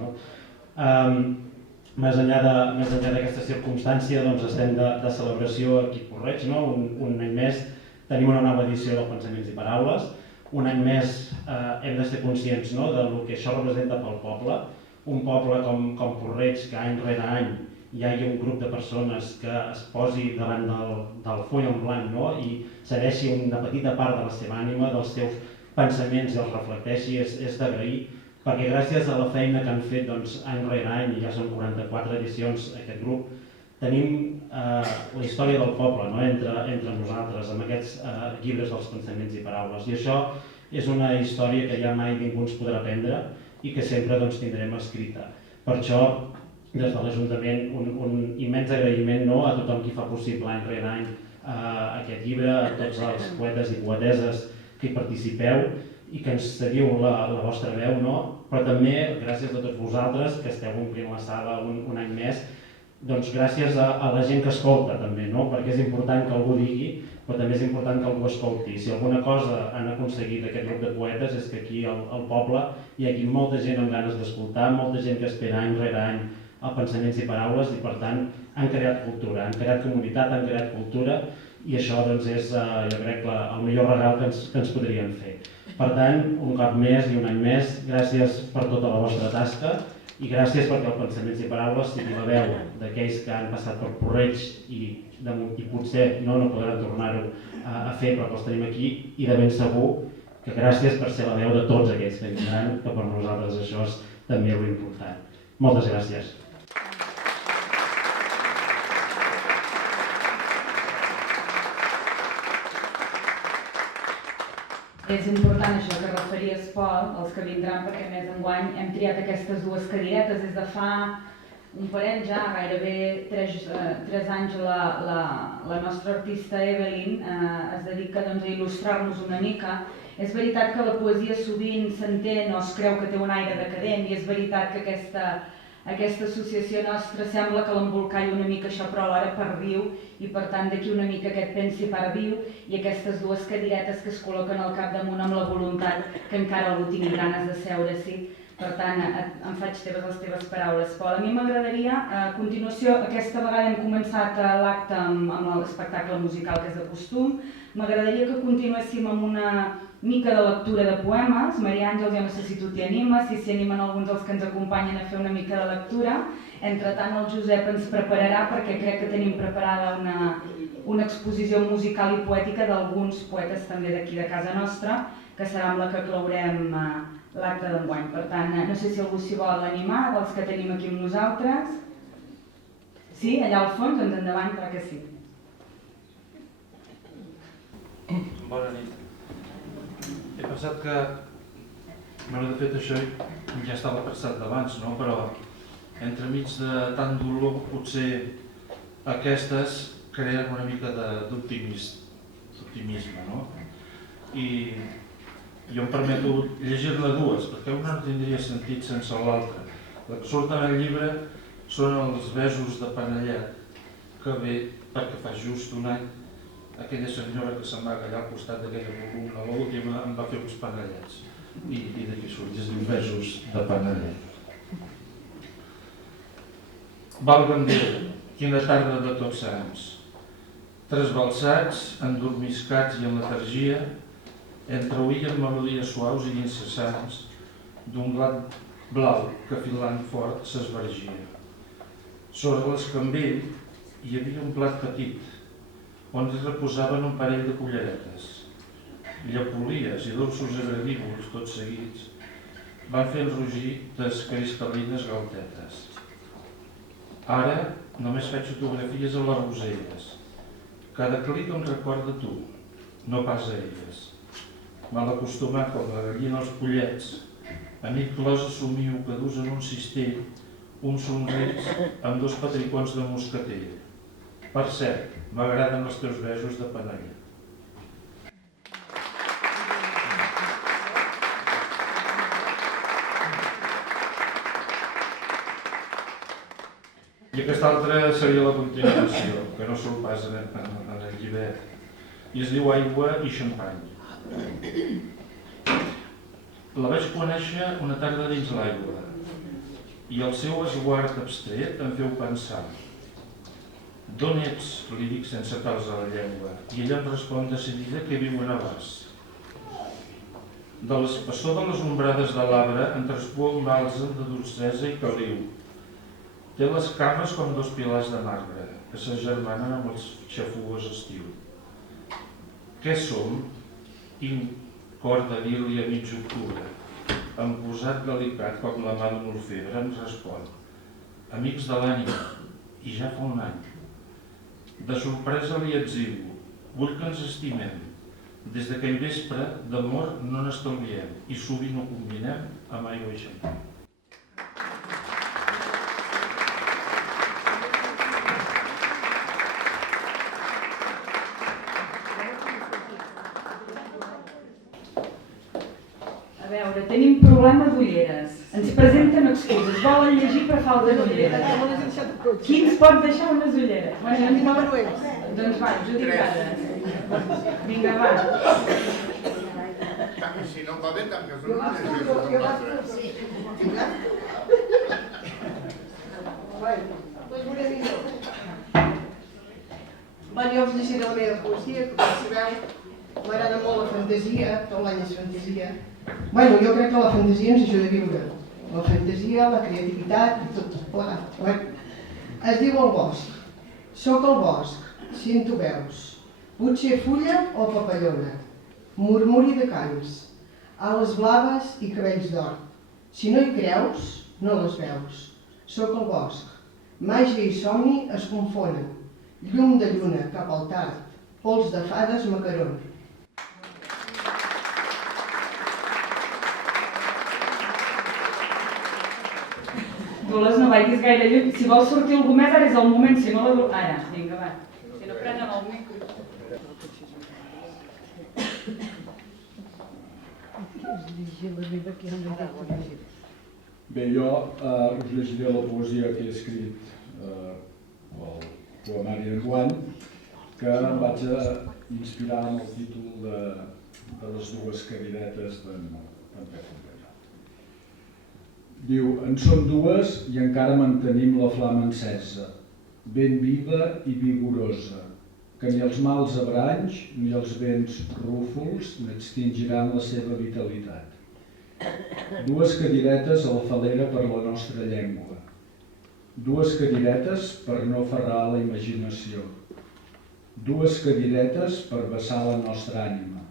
Més enllà d'aquesta circumstància, estem de celebració aquí a Puig-reig, un any més tenim una nova edició del Pensaments i Paraules. Un any més hem de ser conscients del que això representa pel poble, un poble com Puig-reig que any rere any hi hagi un grup de persones que es posi davant del full en blanc i cedeixi una petita part de la seva ànima, dels seus pensaments i els reflecteixi, és d'agrair, perquè gràcies a la feina que han fet any rere any, i ja són 44 edicions aquest grup, tenim la història del poble entre nosaltres, amb aquests llibres dels pensaments i paraules. I això és una història que ja mai ningú ens podrà aprendre i que sempre tindrem escrita. Per això, des de l'Ajuntament, un immens agraïment a tothom qui fa possible any rere any aquest llibre, a tots els poetes i poeteses que hi participeu i que ens cediu la vostra veu, però també gràcies a tots vosaltres que esteu omplint la sala un any més, gràcies a la gent que escolta també, perquè és important que algú digui, però també és important que algú escolti. Si alguna cosa han aconseguit aquest grup de poetes és que aquí al poble hi ha molta gent amb ganes d'escoltar, molta gent que espera any rere any els pensaments i paraules i, per tant, han creat cultura, han creat comunitat, han creat cultura i això és, jo crec, el millor regal que ens podrien fer. Per tant, un cop més i un any més, gràcies per tota la vostra tasca i gràcies perquè el Pensaments i Paraules sigui la veu d'aquells que han passat per Puig-reig i potser no podran tornar-ho a fer, però que els tenim aquí, i de ben segur que gràcies per ser la veu de tots aquells que vindran, que per nosaltres això és també l'important. Moltes gràcies. És important això que referies, Pol, els que vindran, perquè a més enguany hem triat aquestes dues cadiretes des de fa un parell ja, gairebé 3 anys. La nostra artista Evelyn es dedica a il·lustrar-nos una mica. És veritat que la poesia sovint s'entén o es creu que té un aire decadent i és veritat que aquesta associació nostra sembla que l'embolcalla una mica això, però alhora perviu i per tant d'aquí una mica aquest pensi perviu i aquestes dues cadiretes que es col·loquen al capdamunt amb la voluntat que encara algú tingui ganes de seure-s'hi. Per tant, em faig teves les teves paraules, Pol. A mi m'agradaria, a continuació, aquesta vegada hem començat l'acte amb l'espectacle musical que és de costum, m'agradaria que continuéssim amb una mica de lectura de poemes. Maria Àngels, jo no sé si tu t'hi animes, si s'hi animen alguns dels que ens acompanyen a fer una mica de lectura. Entretant el Josep ens prepararà, perquè crec que tenim preparada una exposició musical i poètica d'alguns poetes també d'aquí de casa nostra, que serà amb la que clourem l'acte d'enguany. Per tant, no sé si algú s'hi vol animar, dels que tenim aquí amb nosaltres. Sí, allà al fons, doncs endavant, clar que sí. Bona nit. He pensat que, de fet això ja estava pensat d'abans, però entremig de tant dolor potser aquestes creen una mica d'optimisme, no? I jo em permeto llegir-ne dues, perquè una no tindria sentit sense l'altra. La que surt en el llibre són els besos de Panellet, que ve perquè fa just un any aquella senyora que se'n va callar al costat d'aquella columna, l'última em va fer uns panellets. I d'aquí surt, és uns besos de Panellet. Valga'm Déu, quina tarda de Tots Sants. Trasbalsats, endormiscats i en letargia, entreoïen melodies suaus i incessants d'un blat blau que filant fort s'esvergia. Sobre l'escambell hi havia un plat petit on es reposaven un parell de culleretes. Llepolies i dolços agredívols, tots seguits, van fer enrogir des cristal·lines galtetes. Ara només faig fotografies a les roselles. Cada clic em recorda tu, no pas a elles. Mal acostumat com la gallina als pollets, amic clos assumio que dus en un cistell uns somrics amb dos patricons de moscatell. Per cert, m'agraden els teus besos de Panellet. I aquesta altra seria la continuació, que no surt pas en el llibret, i es diu Aigua i xampany. La vaig conèixer una tarda dins l'aigua, i el seu esguard abstret em feu pensar. D'on ets? Li dic sense pèls a la llengua, i ella em respon decidida que viu a Navàs. De l'espessor de les ombrades de l'arbre en traspua un bàlsam de dolcesa i caliu. Té les cames com dos pilars de marbre, que s'agermanen amb els xafogors estiu. Què som? Cor de dir-li a mig octubre, emposat delicat com la mà d'un orfebre, ens respon. Amics de l'ànima, i ja fa un any. De sorpresa li etzigo, vull que ens estimem. Des d'aquell vespre, d'amor no n'estalviem i sovint ho combinem amb aigua i xampany. A veure, tenim problema d'ulleres. Ens presenten excuses. Volen llegir però falten ulleres. Qui ens pot deixar unes ulleres? Doncs va, adjudicades. Vinga, va. Si no va bé, també us ho Jo us llegiré la meva poesia, que com sabeu m'agrada molt la fantasia, tot l'any és fantasia. Jo crec que la fantasia ens ajuda a viure. La fantasia, la creativitat i tot plegat. Es diu el bosc. Soc el bosc, sento veus. Potser fulla o papallona. Murmuri de cants. Ales blaves i cabells d'or. Si no hi creus, no les veus. Soc el bosc. Màgia i somni es confonen. Llum de lluna cap al tard. Pols de fades macaron. Dolors, no vagis gaire lluny. Si vols sortir algú més, ara és el moment. Si no, ara. Vinga, va. Si no, prenen el micro. Bé, jo us llegiré la poesia que he escrit, el poemari enguany, que em vaig inspirar amb el títol de les dues cadiretes d'en Pep Companyó. Diu, en som dues i encara mantenim la flama encesa, ben viva i vigorosa, que ni els mals abranys ni els vents rúfols n'extingiran la seva vitalitat. Dues cadiretes a la falera per la nostra llengua. Dues cadiretes per no aferrar la imaginació. Dues cadiretes per vessar la nostra ànima.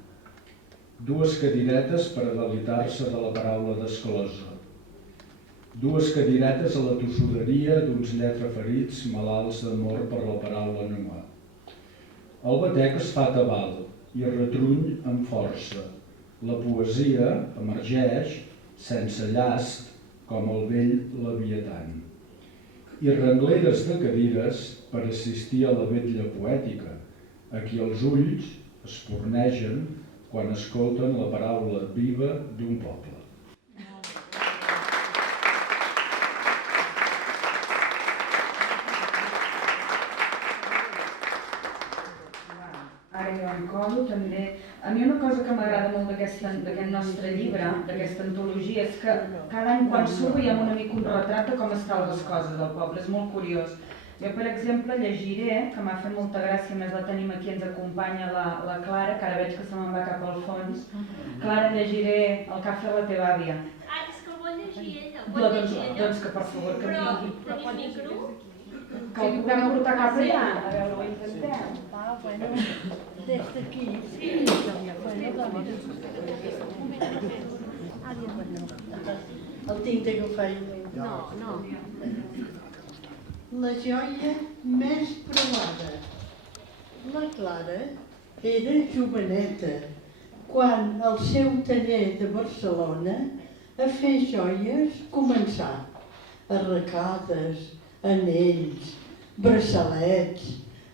Dues cadiretes per adelitar-se de la paraula d'esclosa. Dues cadiretes a la tossuderia d'uns lletraferits malalts d'amor per la paraula nua. El batec es fa tabal i retruny amb força. La poesia emergeix sense llast com el vell Leviatan. i rengleres de cadires per assistir a la vetlla poètica, a qui els ulls espornegen quan escolten la paraula viva d'un poble. Ara jo em codo també. A mi una cosa que m'agrada molt d'aquest nostre llibre, d'aquesta antologia, és que cada any quan surt veiem una mica un retrat de com estan les coses del poble, és molt curiós. Jo, per exemple, llegiré, que m'ha fet molta gràcia, més la tenim aquí, ens acompanya la Clara, que ara veig que se me'n va cap al fons. Clara, llegiré el que ha fet la teva àvia. Ah, és que el vol llegir ella. Doncs que per favor que vingui. Però tenim micro? Que el puguem portar cap allà, a veure, ho intentem. Ah, bueno, des d'aquí. Sí. Bueno, el tinc d'agafar. no. La joia més provada. La Clara era joveneta quan al seu taller de Barcelona a fer joies començà. Arracades, anells, braçalets,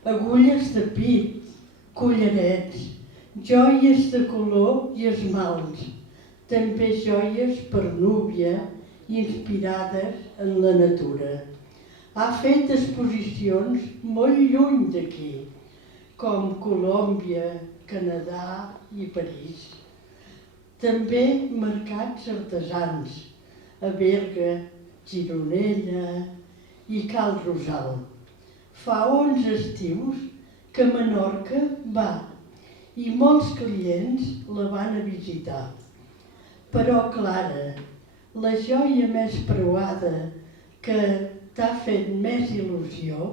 agulles de pit, collarets, joies de color i esmalts, també joies per núvia inspirades en la natura. Ha fet exposicions molt lluny d'aquí, com Colòmbia, Canadà i París. També mercats artesans, a Berga, Gironella i Cal Rosal. Fa 11 estius que a Menorca va i molts clients la van a visitar. Però, Clara, la joia més preuada que t'ha fet més il·lusió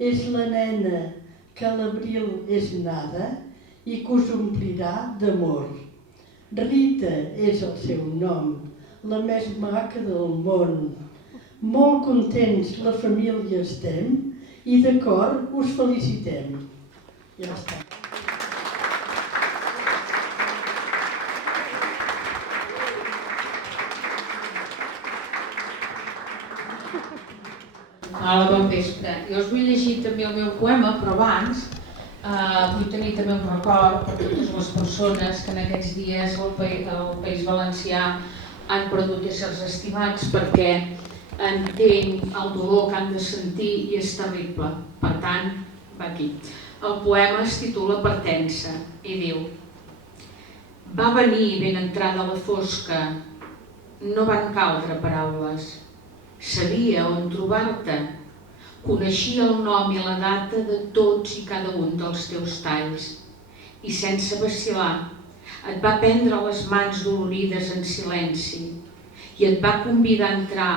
és la nena que a l'abril és nada i que us omplirà d'amor. Rita és el seu nom, la més maca del món. Molt contents la família estem i de cor us felicitem. Ja està. Hola, bon vespre. Jo us vull llegir també el meu poema, però abans vull tenir també un record per totes les persones que en aquests dies al País Valencià han perdut éssers estimats, perquè entenc el dolor que han de sentir i és terrible. Per tant, va aquí. El poema es titula Partença i diu: va venir ben entrada la fosca, no van caldre paraules. Sabia on trobar-te, coneixia el nom i la data de tots i cada un dels teus talls i sense vacil·lar et va prendre les mans dolorides en silenci i et va convidar a entrar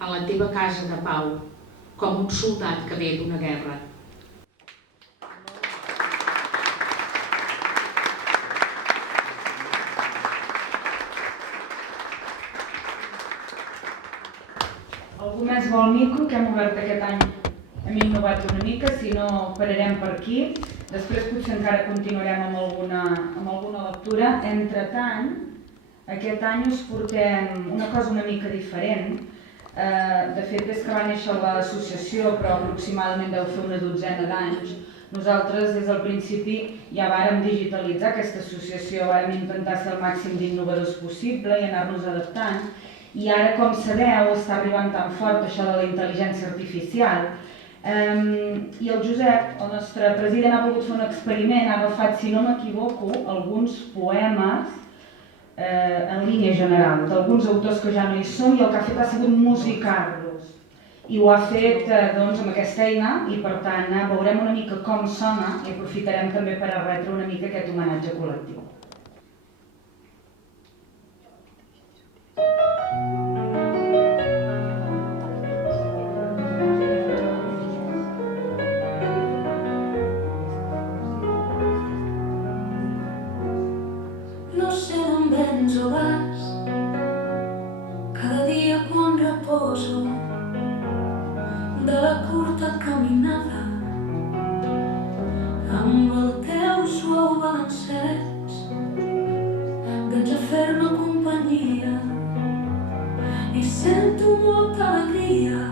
a la teva casa de pau com un soldat que ve d'una guerra. Algú més vol micro, que hem obert aquest any? Hem innovat una mica, si no pararem per aquí. Després potser encara continuarem amb alguna lectura. Entretant, aquest any us portem una cosa una mica diferent. De fet, des que va néixer l'associació, però aproximadament deu fer una dotzena d'anys, nosaltres des del principi ja vàrem digitalitzar aquesta associació, vàrem intentar ser el màxim d'innovadors possible i anar-nos adaptant. I ara, com sabeu, està arribant tan fort això de la intel·ligència artificial. I el Josep, el nostre president, ha volgut fer un experiment, ha agafat, si no m'equivoco, alguns poemes en línia general, d'alguns autors que ja no hi són, i el que ha fet ha sigut musicar-los. I ho ha fet amb aquesta eina, i per tant veurem una mica com sona i aprofitarem també per retre una mica aquest homenatge col·lectiu. No sé d'on vens o vas, cada dia quan reposo de la curta caminada amb el teu suau balancets vens a fer-me companyia i sento molta alegria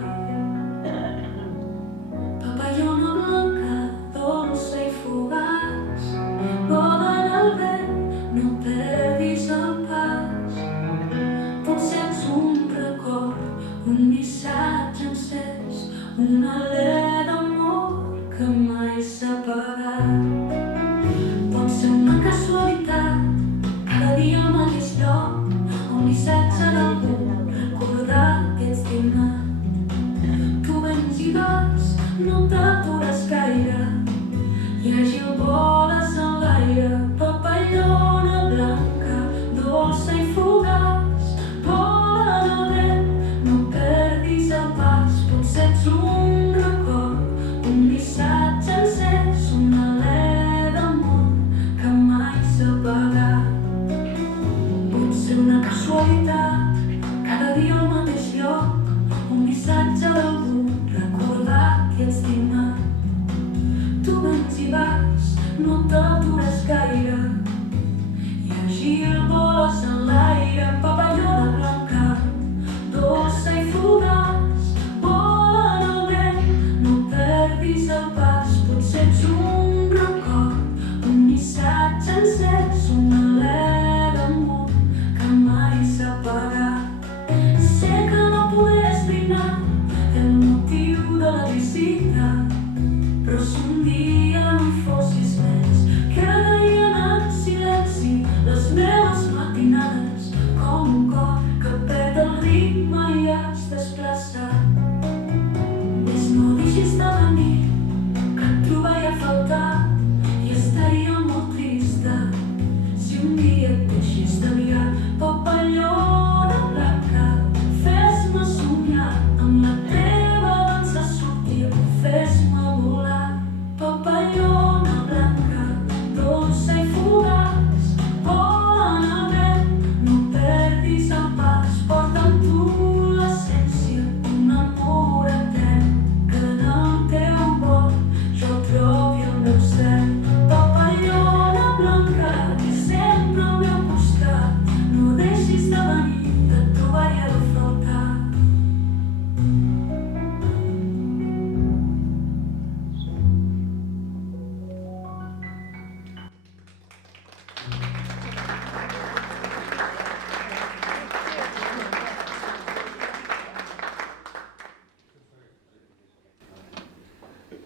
apagat. Pot ser una casualitat, cada dia al mateix lloc, un missatge d'algú, recordar que ets estimat. Tu vens i vas, no t'atures gaire, llegi o voles en l'aire, papallona blanca, dolça i fugaç, vola en el vent, no perdis el pas, potser ets un record, un missatge encès, un alè d'amor que mai s'ha apagat. Potser una casualitat, cada dia al mateix lloc, un missatge d'algú, recordar que ets estimat. Tu vens i vas, no t'atures gaire, llegi el voles en l'aire, papallona blanca, dolça i fugaç, vola en el vent, no perdis el pas, potser ets un record, un missatge encès, un alè d'amor que mai s'ha apagat. Sé que no podré esbrinar el motiu de la visita, però si un dia no hi fossis més, quedarien en silenci les meves matinades, com un cor que perd el ritme i es desplaça. Ves, no deixis de venir, que et trobaria a faltar i estaria molt trista si un dia et deixis de mirar. Papallona blanca, fes-me somiar amb la teva dansa subtil, fes-me volar. Papallona blanca, dolça i fugaç, vola en el vent, no perdis el pas, porta amb tu l'essència, un amor etern, que en el teu vol jo trobi el meu cel. Papallona blanca, que sempre al meu costat, no deixis de venir, que et trobaré a faltar.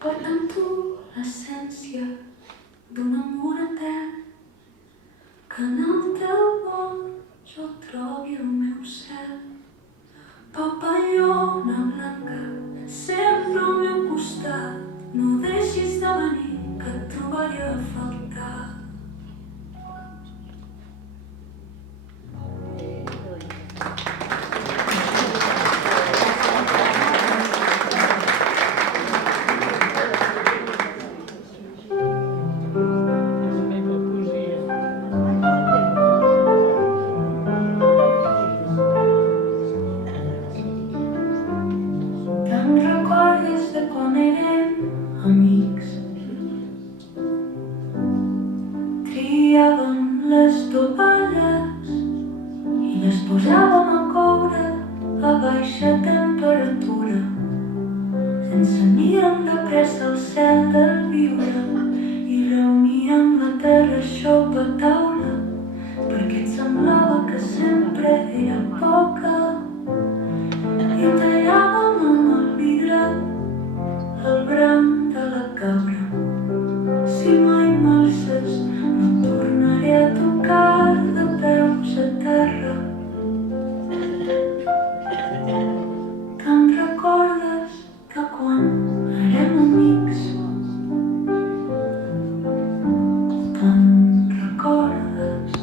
Porta amb tu l'essència d'un amor etern, que en el teu vol jo trobi el meu cel. Papallona blanca, sempre al meu costat, no deixis de venir, que et trobaré a faltar. Te'n recordes de quan érem amics? Triàvem les tovalles i les posàvem a coure a baixa temperatura, sense mirem de pressa el cel del viure, i reuníem la terra xopa a taula, perquè et semblava que sempre era poca. I tallàvem amb el vidre el bram de la cabra. Si mai m'alces, no tornaré a tocar de peus a terra. Te'n recordes de quan érem amics? Te'n recordes?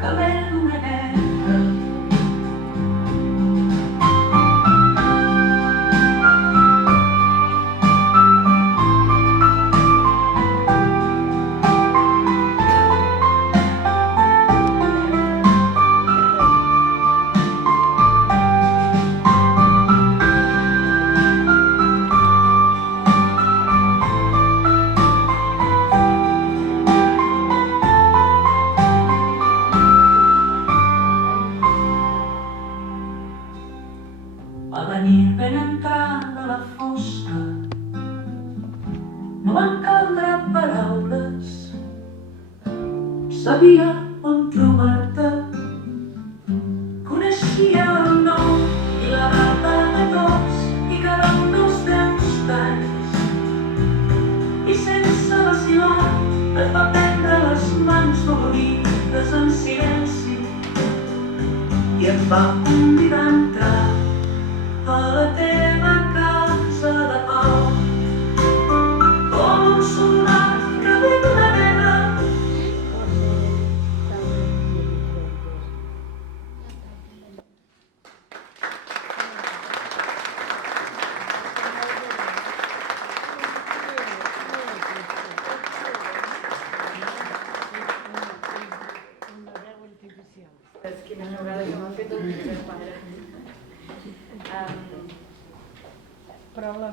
que ve d'una guerra. Va venir ben entrada la fosca, no van caldre paraules, sabia on trobar-te, coneixia el nom i la data de tots i cada un dels teus talls, i sense vacilar et va prendre les mans dolorides en silenci i et va convidar a entrar a la teva casa de pau, com un soldat que ve d'una guerra. Quina jugada que m'ha fet el meu pare. Però la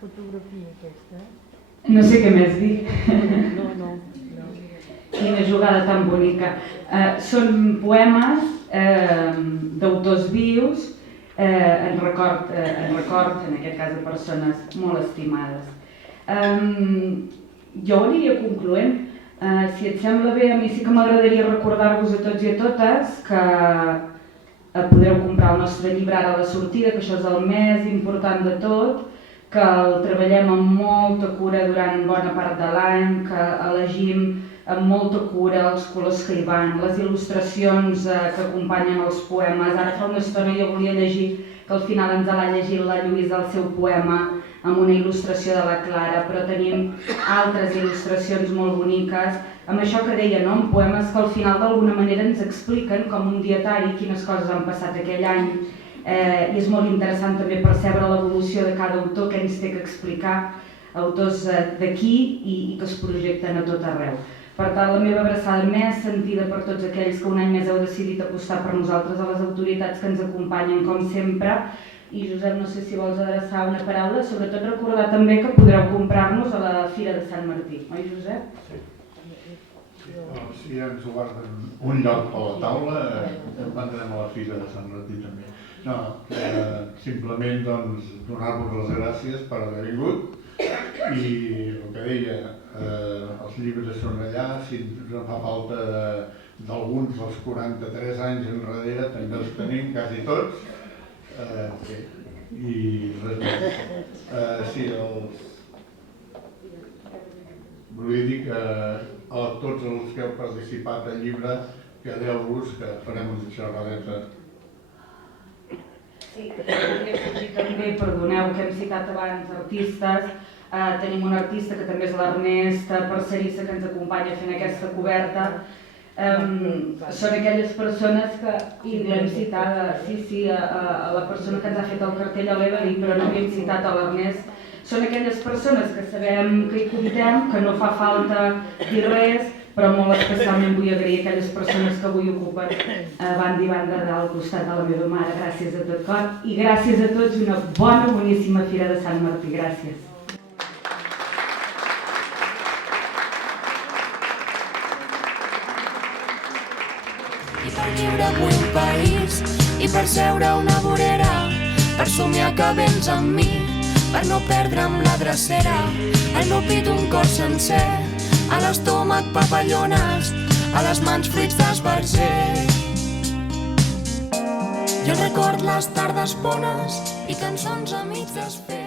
fotografia aquesta... No sé què més dir. No. Quina jugada tan bonica. Són poemes d'autors vius en record, en aquest cas, de persones molt estimades. Jo ho aniria concloent. Si et sembla bé, a mi sí que m'agradaria recordar-vos a tots i a totes que podreu comprar el nostre llibre ara a la sortida, que això és el més important de tot, que el treballem amb molta cura durant bona part de l'any, que elegim amb molta cura els colors que hi van, les il·lustracions que acompanyen els poemes. Ara fa una estona jo volia llegir, que al final ens l'ha llegit la Lluïsa, el seu poema, amb una il·lustració de la Clara, però tenim altres il·lustracions molt boniques, amb això que deia, no? Amb poemes que al final d'alguna manera ens expliquen com un dietari quines coses han passat aquell any, i és molt interessant també percebre l'evolució de cada autor que ens té que explicar, autors d'aquí i que es projecten a tot arreu. Per tant, la meva abraçada més sentida per tots aquells que un any més heu decidit apostar per nosaltres, a les autoritats que ens acompanyen com sempre. I Josep, no sé si vols adreçar una paraula, sobretot recordar també que podreu comprar-nos a la Fira de Sant Martí, oi Josep? Sí. Si ens guarden un lloc a la taula, vendrem a la Fira de Sant Martí també. No, simplement doncs donar-vos les gràcies per haver vingut i el que deia, els llibres són allà, si ens fa falta d'alguns dels 43 anys enrere també els tenim quasi tots. I res més. Sí, volia dir que a tots els que heu participat al llibre, quedeu-vos, que farem una xerradeta. Sí, també, perdoneu que hem citat abans artistes. Tenim un artista que també és l'Ernest Parcerissa, que ens acompanya fent aquesta coberta. Són aquelles persones que, i l'hem citat, sí, a la persona que ens ha fet el cartell a l'Evelyn, però no havíem citat a l'Ernest. Són aquelles persones que sabem que hi comptem, que no fa falta dir res, però molt especialment vull agrair aquelles persones que avui ocupen banda i banda al costat de la meva mare. Gràcies a tot cor i gràcies a tots, una bona, boníssima Fira de Sant Martí. Gràcies. I per lliure vull un país i per seure una vorera, per somiar que vens amb mi, per no perdre'm la drecera, al meu pit un cor sencer, a l'estómac papallones, a les mans fruits d'esbarzer. Jo record les tardes bones i cançons a mig desfer.